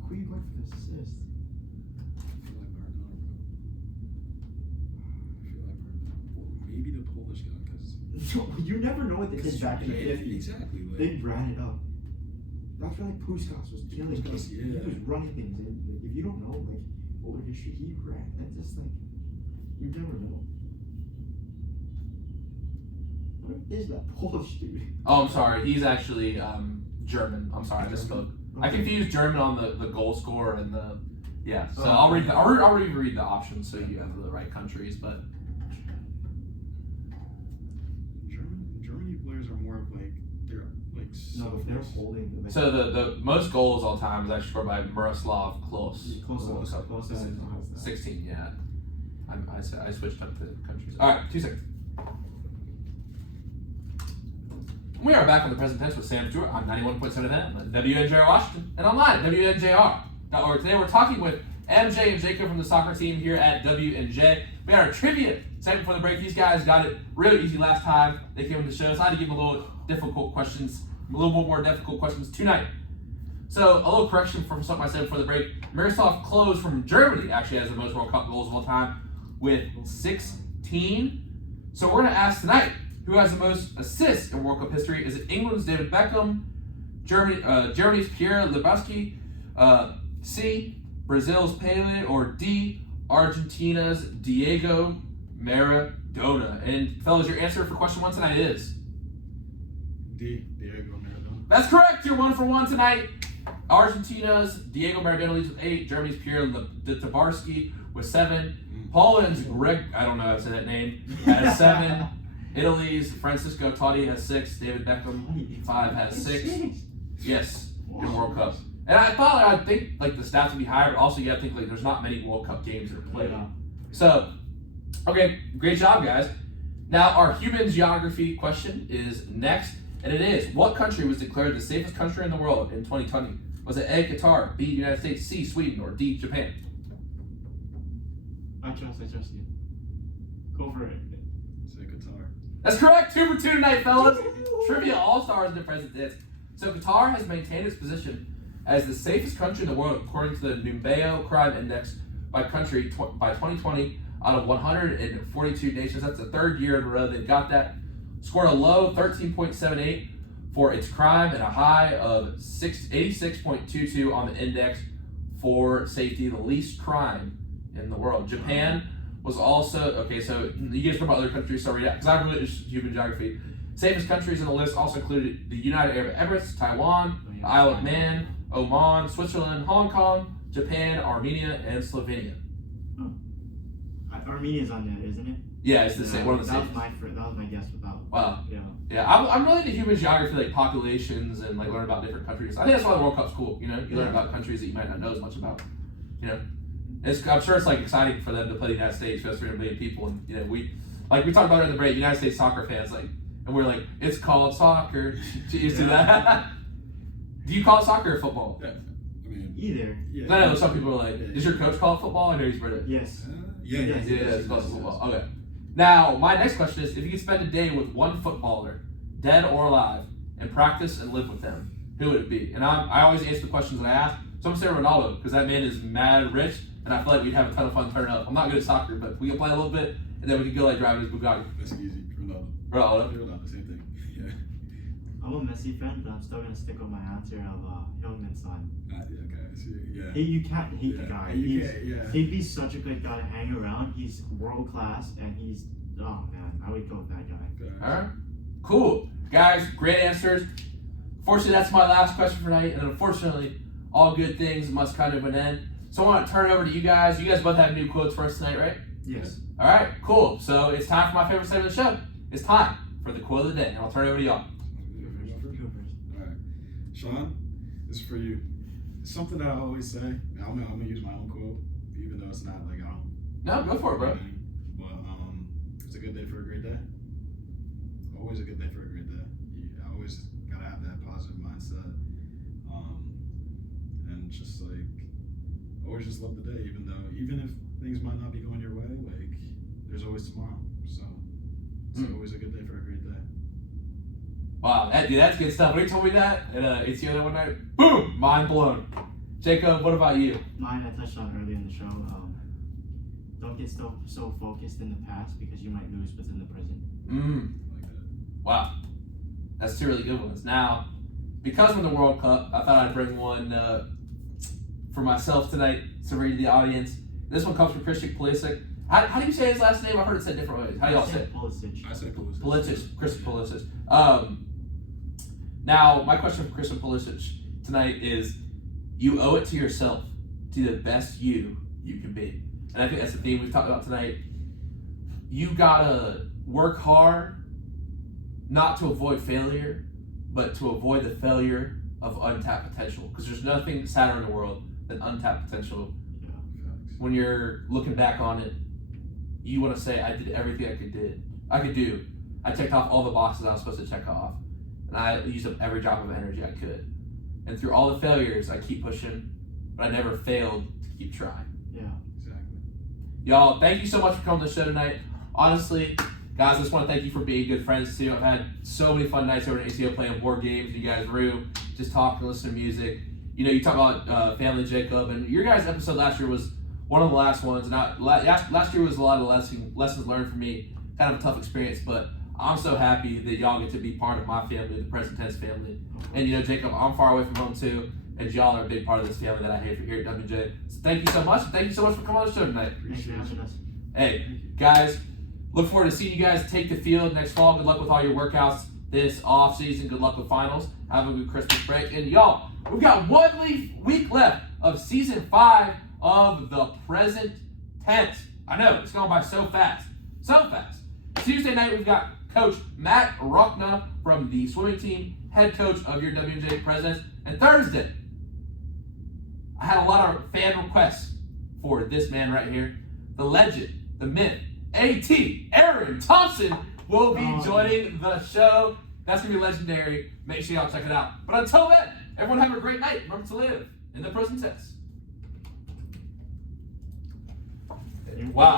Who are you going for this assist? I feel like Maradona, bro. Maybe the Polish guy, because. You never know what they did back in the 50s. Exactly. Like, They ran it up. That's when like Puskas was killing Puskas, things. He yeah. was running things, and like, if you don't know like what history he ran, that's just like you never know. What is that Polish dude? Oh, I'm sorry. He's actually German. I'm sorry, I misspoke. I confused German on the goal scorer and the So I'll reread the options so you have the right countries. But Germany players are more of like they're like. No, but they're holding. Like, so the most goals all time is actually scored by Miroslav Klose. Klose. 16. Yeah. I switched up the countries. All right, 2 seconds. We are back on the present tense with Sam Stewart on 91.7 FM, WNJR Washington, and online at WNJR.org. Today we're talking with MJ and Jacob from the soccer team here at WNJ. We had our trivia segment before the break. These guys got it really easy last time they came on the show, so I had to give them a little more difficult questions tonight. So a little correction from something I said before the break. Miroslav Klose from Germany actually has the most World Cup goals of all time with 16. So we're going to ask tonight, who has the most assists in World Cup history? Is it England's David Beckham, Germany's Pierre Lebowski, C, Brazil's Pele, or D, Argentina's Diego Maradona? And fellas, your answer for question 1 tonight is? D, Diego Maradona. That's correct. You're 1 for 1 tonight. Argentina's Diego Maradona leads with 8. Germany's Pierre Tabarski with 7. Poland's Greg, I don't know how to say that name, has 7. Italy's Francisco Totti has 6. David Beckham 5 has 6. Yes, in World Cup. And I thought I'd think like the stats would be higher, but also you gotta think like there's not many World Cup games that are played. So, okay, great job, guys. Now our human geography question is next, and it is: what country was declared the safest country in the world in 2020? Was it A, Qatar, B, United States, C, Sweden, or D, Japan? I trust you. Go for it. Say Qatar. That's correct. 2 for 2 tonight, fellas. Trivia All-Stars in the present tense. So Qatar has maintained its position as the safest country in the world according to the Numbeo Crime Index by 2020 out of 142 nations. That's the 3rd year in a row they've got that. Scored a low 13.78 for its crime and a high of 86.22 on the index for safety, the least crime in the world. Japan was also, okay, so you guys talk about other countries, so because I really just human geography. Safest countries on the list also included the United Arab Emirates, Taiwan, the Isle of Man, Oman, Switzerland, Hong Kong, Japan, Armenia, and Slovenia. Armenia's on there, isn't it? Yeah, it's the same. One of the safest. That was my guess without. Wow. Yeah. Yeah, I'm really into human geography, like populations and like learn about different countries. I think that's why the World Cup's cool. You know, you learn about countries that you might not know as much about. You know, I'm sure it's like exciting for them to play the United States, because 300 million people, and you know we talked about it in the break. United States soccer fans, like, and we're like, it's called soccer. You see that? Do you call it soccer or football? Yeah. I mean, Either. Yeah. I know some people are like, does your coach call it football? I know he's British. Yes. Yeah, It's called football. Okay. Now, my next question is: if you could spend a day with one footballer, dead or alive, and practice and live with them, who would it be? And I always answer the questions that I ask. So I'm going to say Ronaldo, because that man is mad rich, and I feel like we'd have a ton of fun turning up. I'm not good at soccer, but we can play a little bit, and then we can go like driving his Bugatti. That's easy. Ronaldo. Ronaldo. Ronaldo, same thing. Yeah. I'm a Messi fan, but I'm still gonna stick with my answer of Heung-min Son. Okay, so, yeah. You can't hate the guy. He'd be such a good guy to hang around. He's world class, and oh man, I would go with that guy. All right, cool, guys. Great answers. Fortunately, that's my last question for tonight, and unfortunately, all good things must come to an end. So I want to turn it over to you guys. You guys both have new quotes for us tonight, right? Yes. All right, cool. So it's time for my favorite segment of the show. It's time for the quote of the day, and I'll turn it over to y'all. All right, Sean, this is for you. It's something that I always say. I'm gonna use my own quote, even though it's not like I don't. No, go for it, bro. But it's a good day for a great day. Always a good day for a great day. I always gotta have that positive mindset, and just like always just love the day, even if things might not be going your way. Like there's always tomorrow. So it's always a good day for a great day. Wow, that's good stuff. When he told me that at it's the other one night, boom, mind blown. Jacob, what about you? Mine I touched on earlier in the show. Don't get so focused in the past because you might lose what's in the present. Like that. Wow, that's two really good ones. Now, because we're in the World Cup, I thought I'd bring one for myself tonight to read to the audience. This one comes from Christian Pulisic. How do you say his last name? I've heard it said different ways. How do y'all say it? Pulisic. I say Pulisic. Pulisic, Christian Pulisic. Now, my question for Christian Pulisic tonight is, you owe it to yourself to be the best you can be. And I think that's the theme we've talked about tonight. You gotta work hard, not to avoid failure, but to avoid the failure of untapped potential. Because there's nothing sadder in the world than untapped potential. Yeah. When you're looking back on it, you want to say, I did everything I could do. I checked off all the boxes I was supposed to check off. And I used up every drop of energy I could. And through all the failures, I keep pushing, but I never failed to keep trying. Yeah. Exactly. Y'all, thank you so much for coming to the show tonight. Honestly, guys, I just want to thank you for being good friends too. I've had so many fun nights over at ACO playing board games. You guys rue, just talk and listen to music. You talk about family, Jacob, and your guys' episode last year was one of the last ones. And last year was a lot of lessons learned for me. Kind of a tough experience, but I'm so happy that y'all get to be part of my family, the Present Tense family. And Jacob, I'm far away from home too, and y'all are a big part of this family that I hate here at WJ. So thank you so much. Thank you so much for coming on the show tonight. Thanks for having us. Hey, guys, look forward to seeing you guys take the field next fall. Good luck with all your workouts this off season. Good luck with finals. Have a good Christmas break. And y'all, we've got 1 week left of season 5 of the Present Tense. I know, it's going by so fast. So fast. Tuesday night, we've got Coach Matt Rockna from the swimming team, head coach of your WJ Presidents. And Thursday, I had a lot of fan requests for this man right here. The legend, the myth, A.T. Aaron Thompson will be joining the show. That's going to be legendary. Make sure y'all check it out. But until then, everyone have a great night. Remember to live in the present tense. Wow.